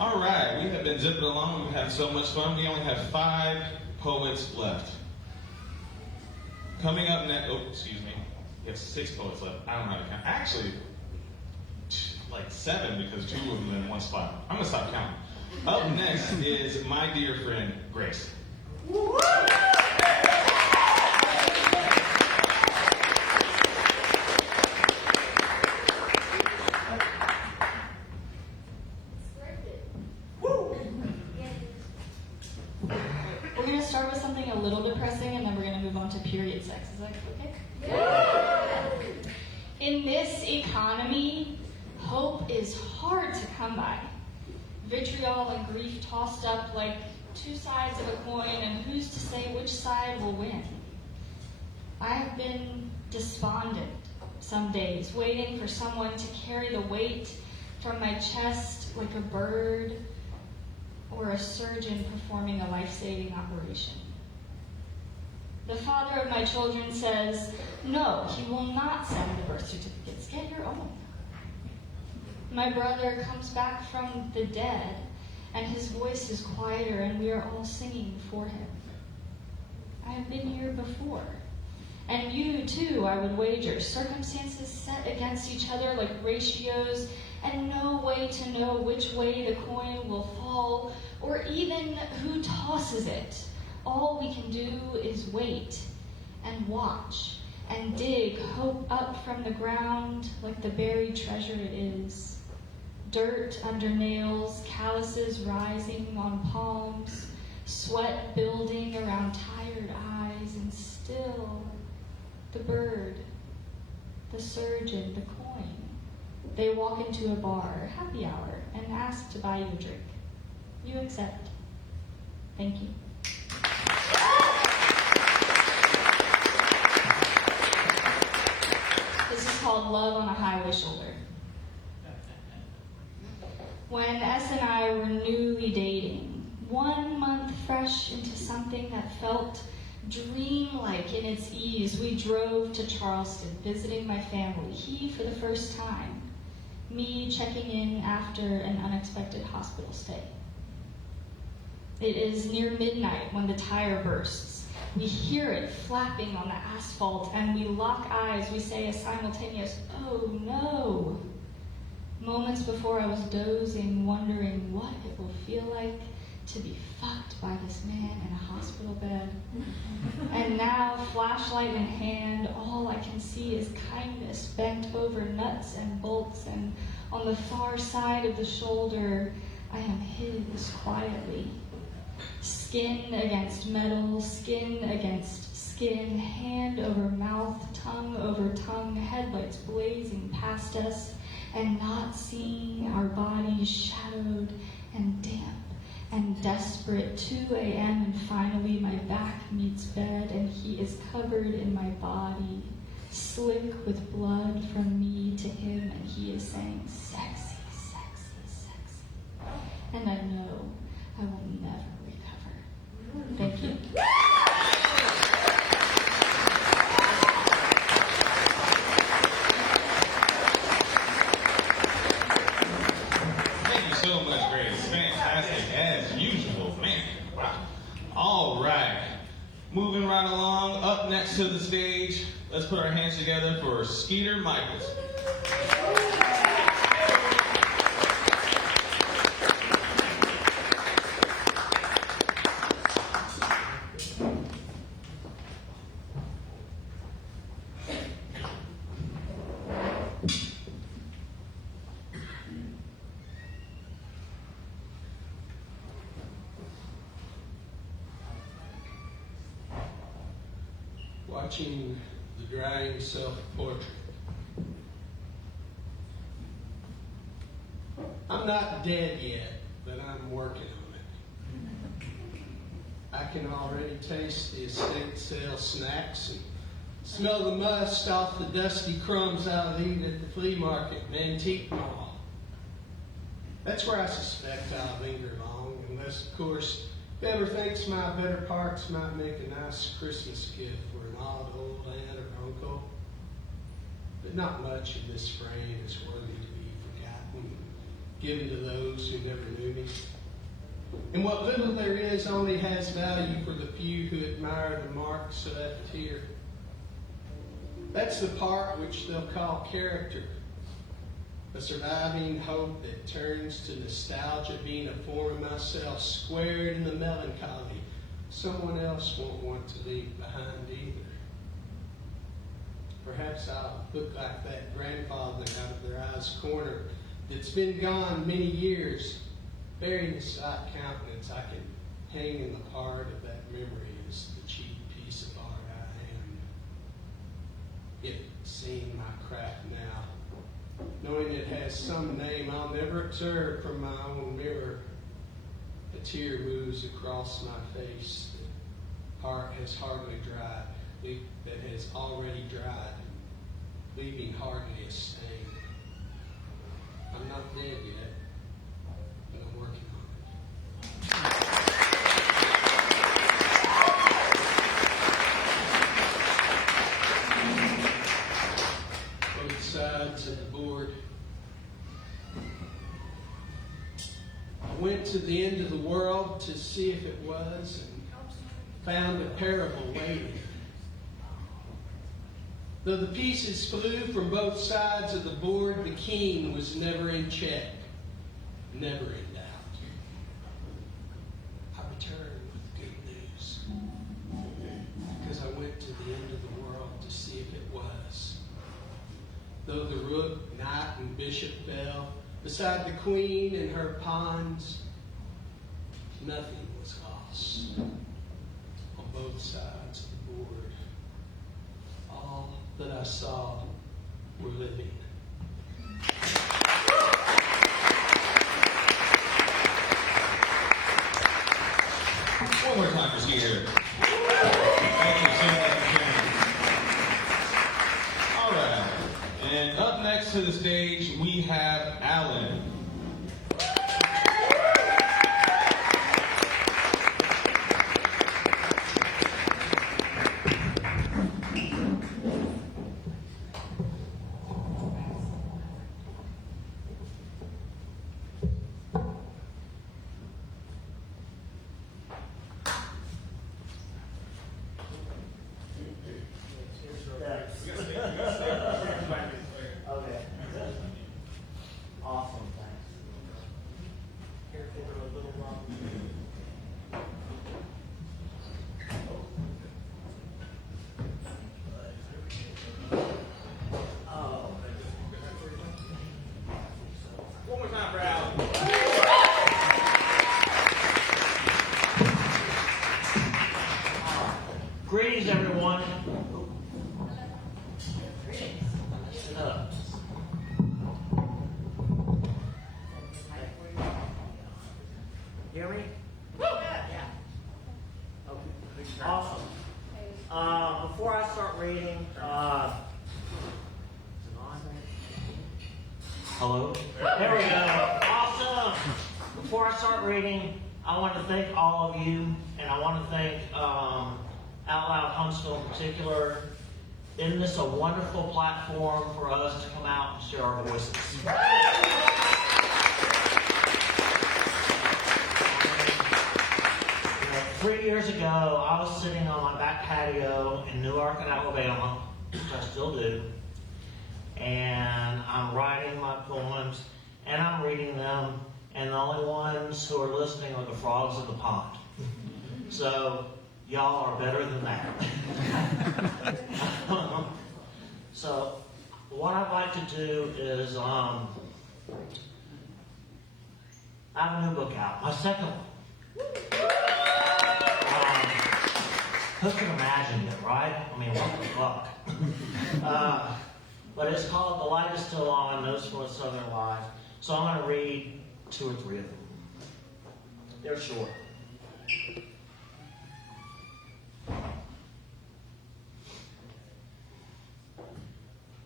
All right, we have been zipping along. We've had so much fun. We only have 5 poets left. Coming up next, oh, excuse me. We have 6 poets left. I don't know how to count. Actually, like 7 because 2 of them in one spot. I'm gonna stop counting. Up next is my dear friend, Grace. We're going to start with something a little depressing, and then we're going to move on to period sex. Is that okay? Yeah. In this economy, hope is hard to come by. Vitriol and grief tossed up like 2 sides of a coin, and who's to say which side will win? I have been despondent some days, waiting for someone to carry the weight from my chest like a bird, or a surgeon performing a life-saving operation. The father of my children says, no, he will not send the birth certificates. Get your own. My brother comes back from the dead, and his voice is quieter, and we are all singing for him. I have been here before. And you, too, I would wager. Circumstances set against each other like ratios, and no way to know which way the coin will fall, or even who tosses it. All we can do is wait, and watch, and dig hope up from the ground like the buried treasure it is. Dirt under nails, calluses rising on palms, sweat building around tired eyes, and still the bird, the surgeon, the coin. They walk into a bar, happy hour, and ask to buy you a drink. You accept. Thank you. This is called Love on a Highway Shoulder. When S and I were newly dating, 1 month fresh into something that felt dreamlike in its ease, we drove to Charleston, visiting my family, he for the first time, me checking in after an unexpected hospital stay. It is near midnight when the tire bursts. We hear it flapping on the asphalt, and we lock eyes. We say a simultaneous, oh no. Moments before I was dozing, wondering what it will feel like to be fucked by this man in a hospital bed. And now, flashlight in hand, all I can see is kindness bent over nuts and bolts, and on the far side of the shoulder, I am his quietly. Skin against metal, skin against skin, hand over mouth, tongue over tongue, headlights blazing past us, and not seeing our bodies shadowed and damp and desperate. 2 a.m. and finally my back meets bed, and he is covered in my body, slick with blood from me to him, and he is saying, sexy, sexy, sexy. And I know I will never recover. Thank you. Thank you so much, Grace. Fantastic as usual, man. Wow. All right. Moving right along, up next to the stage, let's put our hands together for Skeeter Michaels. Watching the drying self-portrait. I'm not dead yet, but I'm working on it. I can already taste the estate sale snacks and smell the must off the dusty crumbs I'll eat at the flea market and antique mall. That's where I suspect I'll linger long, unless, of course, whoever thinks my better parts might make a nice Christmas gift for an old aunt or uncle. But not much in this frame is worthy to be forgotten. given to those who never knew me. And what little there is only has value for the few who admire the marks left here. That's the part which they'll call character. A surviving hope that turns to nostalgia, being a form of myself squared in the melancholy someone else won't want to leave behind either. Perhaps I'll look like that grandfather out of their eyes corner that's been gone many years, bearing a slight countenance I can hang in the part of that memory as the cheap piece of art I am. If seeing my craft now, knowing it has some name I'll never observe from my own mirror, a tear moves across my face. The heart has hardly dried, that has already dried, leaving hardly a stain. I'm not dead yet, but I'm working on it. Both sides of the board. I went to the end of the world to see if it was, and found a parable waiting. Though the pieces flew from both sides of the board, the king was never in check, never in doubt. I returned with good news, because I went to the end of the world to see if it was. Though the rook, knight, and bishop fell beside the queen and her pawns, nothing was lost on both sides of the board. All that I saw were living. One more time for Steve here. Thank you so much for sharing. All right. And up next to the stage, we have Alan. Okay. Awesome, thanks. Here for a little while. Oh. One more time for Alan. Greetings, everyone. Sit up. Hear me? Yeah. Okay. Awesome. Before I start reading, is it on? Hello? There we go. Awesome. Before I start reading, I want to thank all of you, and I want to thank Out Loud Huntsville in particular. Isn't this a wonderful platform for us to come out and share our voices? 3 years ago, I was sitting on my back patio in Newark, Alabama, which I still do, and I'm writing my poems, and I'm reading them, and the only ones who are listening are the frogs in the pond. So, y'all are better than that. So, what I'd like to do is, I have a new book out, my second one. Who can imagine it, right? I mean, what the fuck? But it's called The Light Is Still On, Notes from a Southern Life. So I'm going to read 2 or 3 of them. They're short.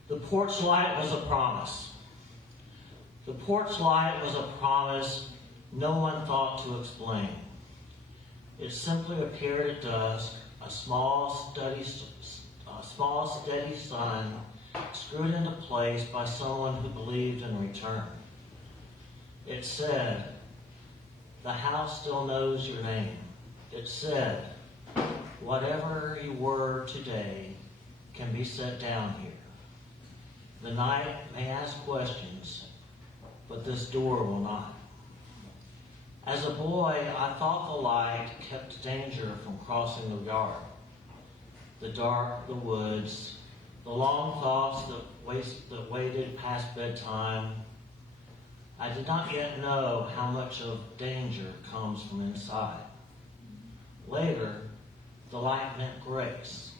The porch light was a promise. The porch light was a promise no one thought to explain. It simply appeared at dusk, a small, steady sun screwed into place by someone who believed in return. It said, the house still knows your name. It said, whatever you were today can be set down here. The night may ask questions, but this door will not. As a boy, I thought the light kept danger from crossing the yard. The dark, the woods, the long thoughts that waited past bedtime. I did not yet know how much of danger comes from inside. Later, the light meant grace.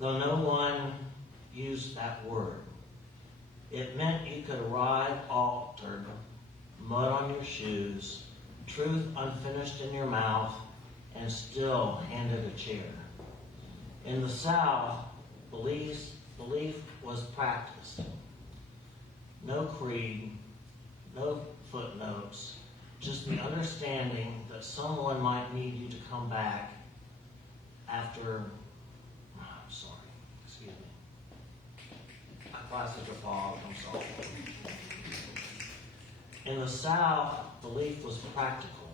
Though no one used that word, it meant you could arrive altered, mud on your shoes, truth unfinished in your mouth, and still handed a chair. In the South, belief was practiced. No creed, no footnotes, just the understanding that someone might need you to come back after, I'm sorry, excuse me. My glasses are fogged, I'm sorry. In the South, belief was practical.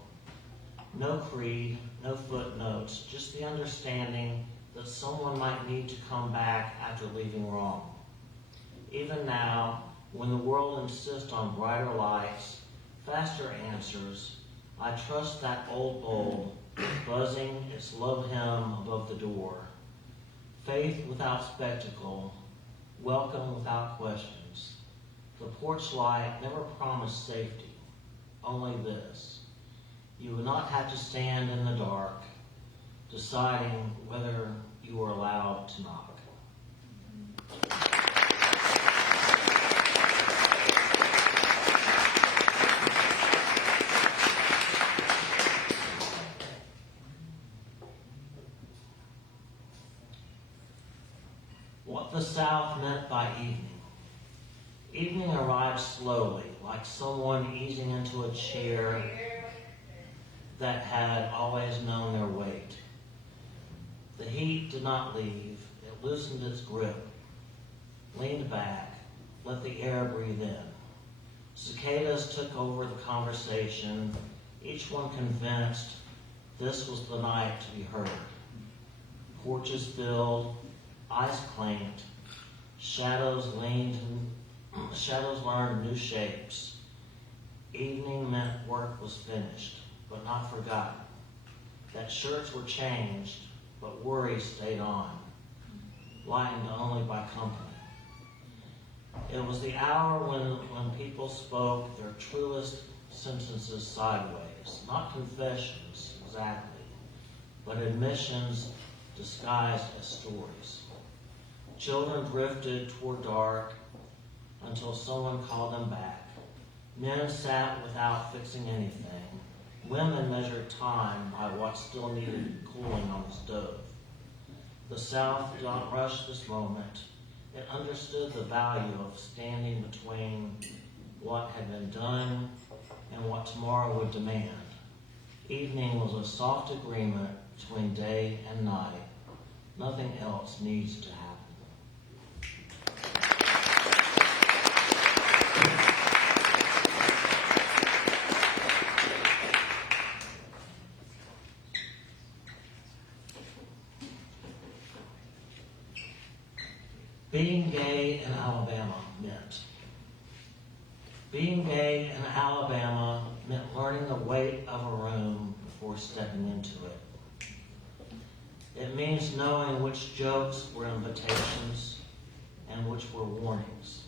No creed, no footnotes, just the understanding that someone might need to come back after leaving wrong. Even now, when the world insists on brighter lights, faster answers, I trust that old bulb buzzing its love hymn above the door. Faith without spectacle, welcome without questions. The porch light never promised safety, only this. You would not have to stand in the dark, deciding whether you were allowed to knock. What the South meant by evening. Evening arrived slowly, like someone easing into a chair that had always known their weight. The heat did not leave. It loosened its grip, leaned back, let the air breathe in. Cicadas took over the conversation, each one convinced this was the night to be heard. Porches filled, eyes clanked, shadows learned new shapes. Evening meant work was finished, but not forgotten. That shirts were changed, but worries stayed on, lightened only by company. It was the hour when people spoke their truest sentences sideways, not confessions exactly, but admissions disguised as stories. Children drifted toward dark until someone called them back. Men sat without fixing anything. Women measured time by what still needed cooling on the stove. The South did not rush this moment. It understood the value of standing between what had been done and what tomorrow would demand. Evening was a soft agreement between day and night. Nothing else needs to happen. Being gay in Alabama meant. Being gay in Alabama meant learning the weight of a room before stepping into it. It means knowing which jokes were invitations and which were warnings,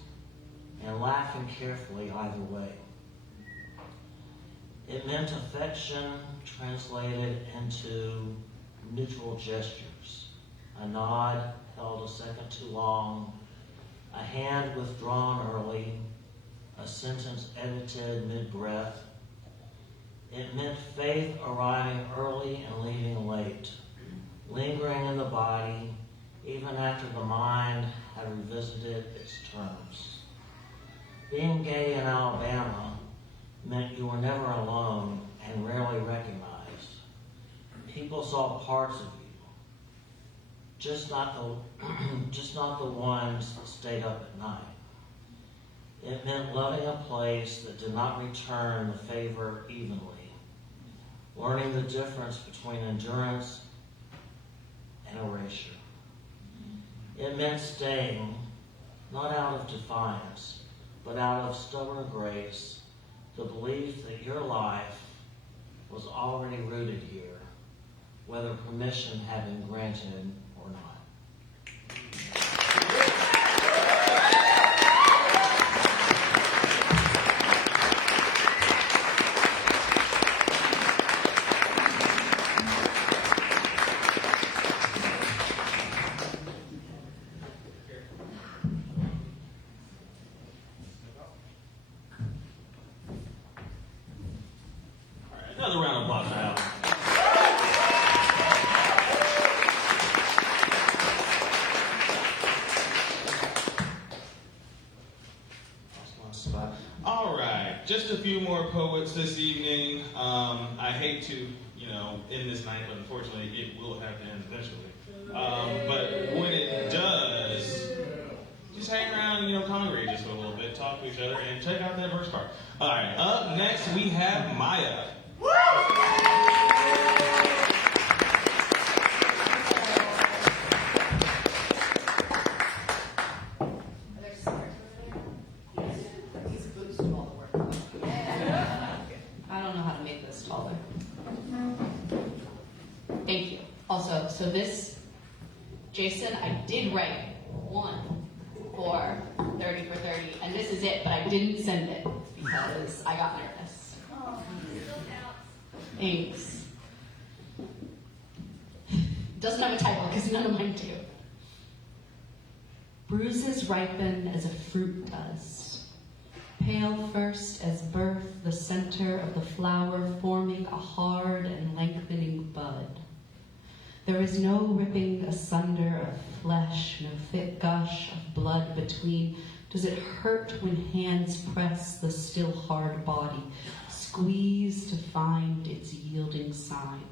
and laughing carefully either way. It meant affection translated into neutral gestures, a nod held a second too long, a hand withdrawn early, a sentence edited mid-breath. It meant faith arriving early and leaving late, lingering in the body even after the mind had revisited its terms. Being gay in Alabama meant you were never alone and rarely recognized. People saw parts of you, just not the ones that stayed up at night. It meant loving a place that did not return the favor evenly. Learning the difference between endurance and erasure. It meant staying, not out of defiance, but out of stubborn grace, the belief that your life was already rooted here, whether permission had been granted or not. Another round of applause for Alan. All right, just a few more poets this evening. I hate to, end this night, but unfortunately it will have to end eventually. But when it does, just hang around, congregate just for a little bit, talk to each other, and check out that verse card. All right, up next we have Maya. I don't know how to make this taller. Thank you. Also, so this, Jason, I did write 1 for 30 for 30, and this is it, but I didn't send it because I got nervous. Thanks. Doesn't have a title because none of mine do. Bruises ripen as a fruit does. Pale first as birth, the center of the flower forming a hard and lengthening bud. There is no ripping asunder of flesh, no thick gush of blood between. Does it hurt when hands press the still hard body, squeeze to find its yielding sign?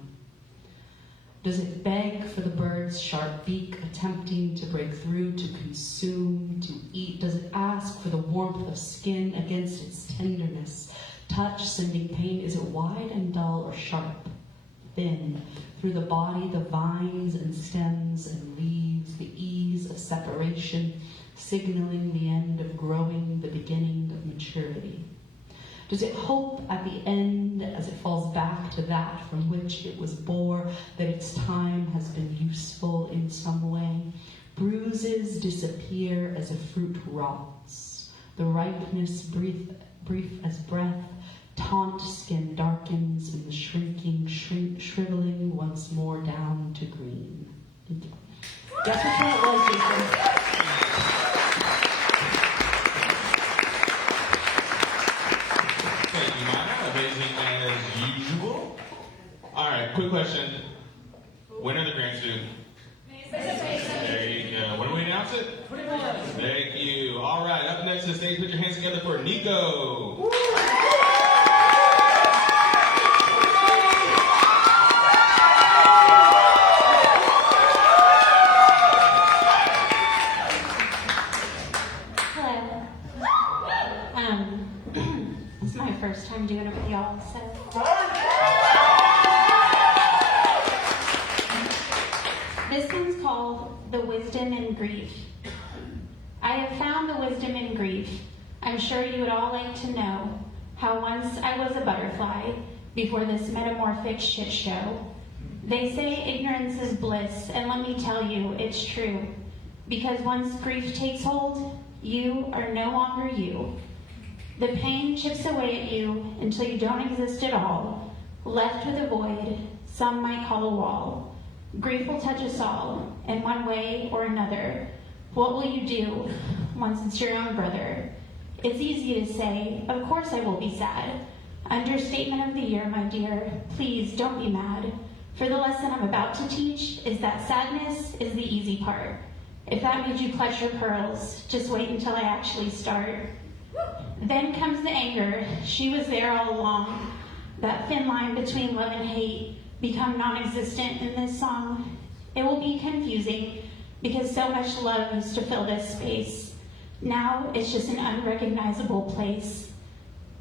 Does it beg for the bird's sharp beak, attempting to break through, to consume, to eat? Does it ask for the warmth of skin against its tenderness? Touch sending pain, is it wide and dull or sharp? Thin, through the body, the vines and stems and leaves, the ease of separation, signaling the end of growing, the beginning of maturity. Does it hope at the end, as it falls back to that from which it was bore, that its time has been useful in some way? Bruises disappear as a fruit rots. The ripeness brief as breath, taunt skin darkens in the shrinking, shriveling once more down to green. Thank you. That's what it was, Jason. Amazing as usual. All right, quick question. When are the grants due? There you go. When do we announce it? Thank you. All right, up next to the stage, put your hands together for Nico. This is my first time doing it with y'all, so. This one's called The Wisdom in Grief. I have found the wisdom in grief. I'm sure you would all like to know how once I was a butterfly before this metamorphic shit show. They say ignorance is bliss, and let me tell you, it's true. Because once grief takes hold, you are no longer you. The pain chips away at you until you don't exist at all, left with a void some might call a wall. Grief will touch us all, in one way or another. What will you do once it's your own brother? It's easy to say, of course I will be sad. Understatement of the year, my dear. Please don't be mad. For the lesson I'm about to teach is that sadness is the easy part. If that made you clutch your pearls, just wait until I actually start. Then comes the anger. She was there all along. That thin line between love and hate become non-existent in this song. It will be confusing because so much love used to fill this space. Now it's just an unrecognizable place.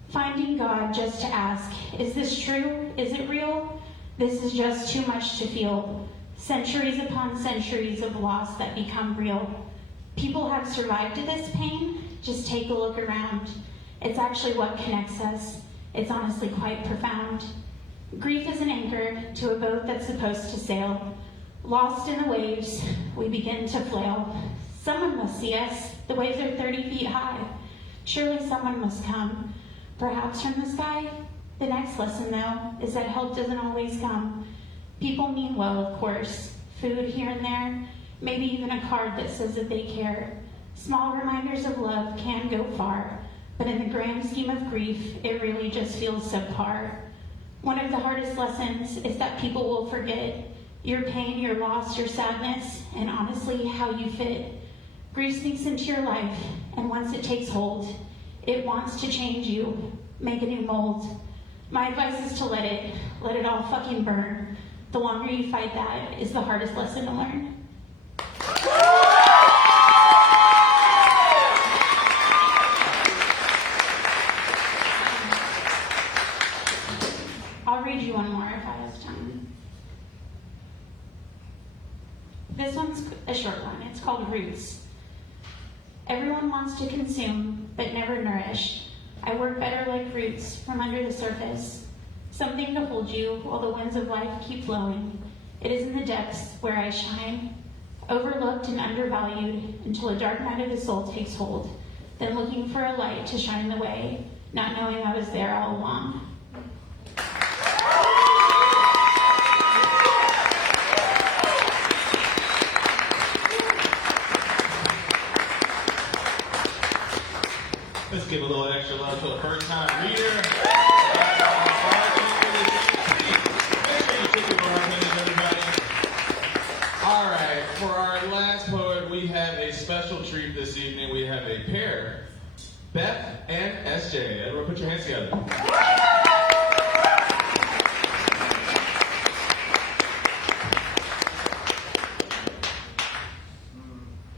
Finding God just to ask, is this true? Is it real? This is just too much to feel. Centuries upon centuries of loss that become real. People have survived this pain. Just take a look around. It's actually what connects us. It's honestly quite profound. Grief is an anchor to a boat that's supposed to sail. Lost in the waves, we begin to flail. Someone must see us. The waves are 30 feet high. Surely someone must come. Perhaps from the sky? The next lesson, though, is that help doesn't always come. People mean well, of course. Food here and there, maybe even a card that says that they care. Small reminders of love can go far, but in the grand scheme of grief, it really just feels subpar. One of the hardest lessons is that people will forget your pain, your loss, your sadness, and honestly, how you fit. Grief sneaks into your life, and once it takes hold, it wants to change you, make a new mold. My advice is to let it all fucking burn. The longer you fight that is the hardest lesson to learn. I'll read you one more if I have time. This one's a short one. It's called Roots. Everyone wants to consume, but never nourish. I work better like roots from under the surface. Something to hold you while the winds of life keep blowing. It is in the depths where I shine, overlooked and undervalued until a dark night of the soul takes hold, then looking for a light to shine the way, not knowing I was there all along. Let's give a little extra love to a first-time reader. All right, for our last poet, we have a special treat this evening. We have a pair, Beth and SJ. Everyone put your hands together.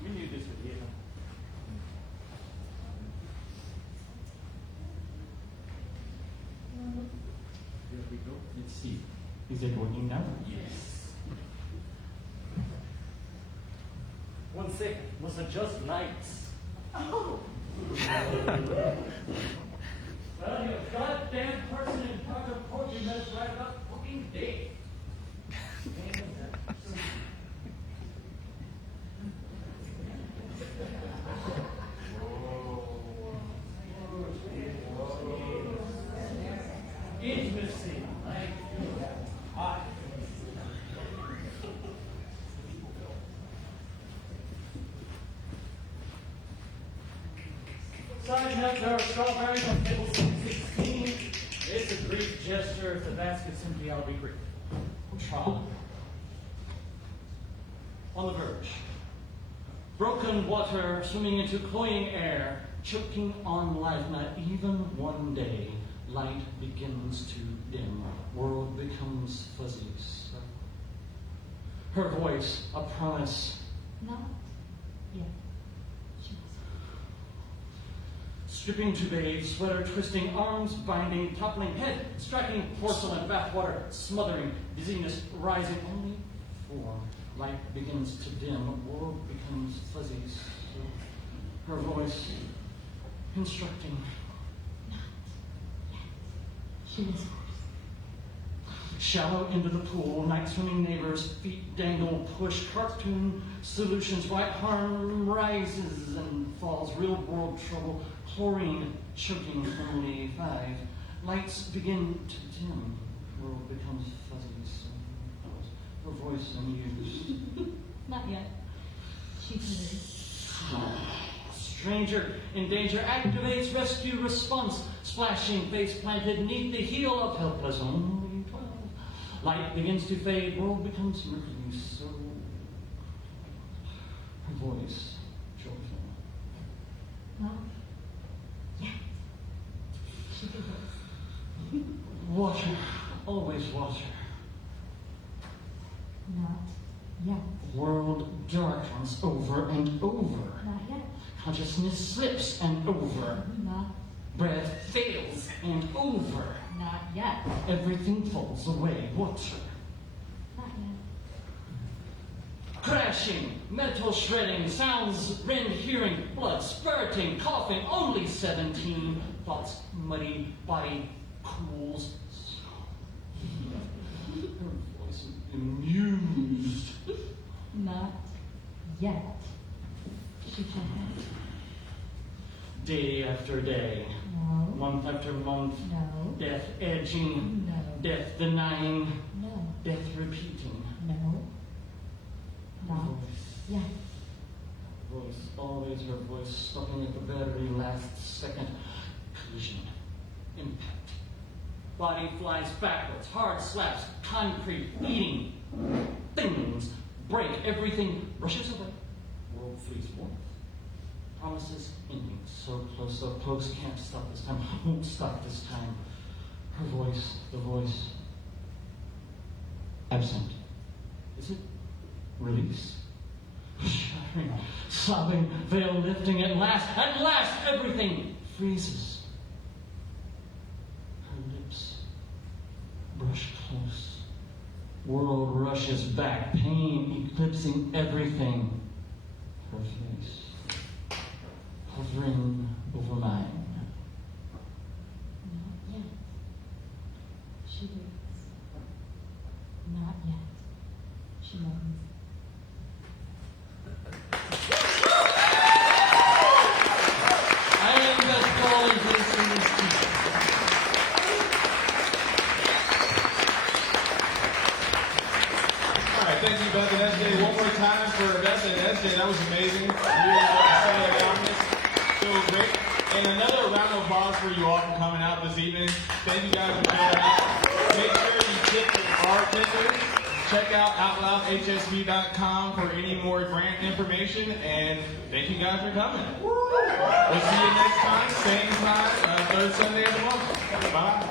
We knew this would hit him. There we go. Let's see. Is it working now? Yes. 1 second. Wasn't just lights. Oh. Well, you goddamn person in charge of poetry knows right about fucking day. Intimacy, like hot. Side note, there are strawberries on table 16. It's a brief gesture. If the basket's empty, I'll be brief. Try. On the verge. Broken water swimming into cloying air, choking on life, not even one day. Light begins to dim, world becomes fuzzy. So her voice, a promise. Not yet. Stripping to bathe, sweater twisting, arms binding, toppling head, striking porcelain, bathwater, smothering, dizziness rising, only form. Light begins to dim, world becomes fuzzy. So her voice, instructing. She whispers. Shallow into the pool, night swimming neighbors, feet dangle, push, cartoon solutions, white harm rises and falls, real world trouble, chlorine choking, only 5. Lights begin to dim, world becomes fuzzy, so her voice unused. Not yet. She hears. Stranger in danger activates rescue response, splashing face planted neath the heel of helpless only 12. Light begins to fade, world becomes murky, so her voice joyful. Not yet. She hears. Water, always water. Not yet. World darkens over and over. Not yet. Consciousness slips and over. Not, Breath fails and over. not yet. Everything falls away. Water. Not yet. Crashing, metal shredding, sounds rend hearing, blood spurting, coughing, only 17. Thoughts muddy, body cools. Her voice amused. Not yet. She can't. Day after day. No. Month after month. No. Death edging. No. Death denying. No. Death repeating. No. Not yet. Voice, always her voice, stopping at the very last second. Collision. Impact. Body flies backwards, hard slaps, concrete, eating. Things break, everything rushes away. World flees forth. Promises ending. So close, can't stop this time, won't stop this time. Her voice, the voice. Absent. Is it? Release. Shattering, sobbing, veil lifting, at last, everything freezes. Her lips brush close. World rushes back, pain eclipsing everything. Her face hovering over mine. Not yet. She waits. Not yet. She moans. I am just calling this in this All right, thank you, Beth and SJ. One more time for Beth and SJ. That was amazing. Really excited about this. So great. And another round of applause for you all for coming out this evening. Thank you guys for showing up. Make sure you tip your bartenders. Check out OutLoudHSB.com for any more grant information. And thank you guys for coming. We'll see you next time, same time, third Sunday of the month. Bye.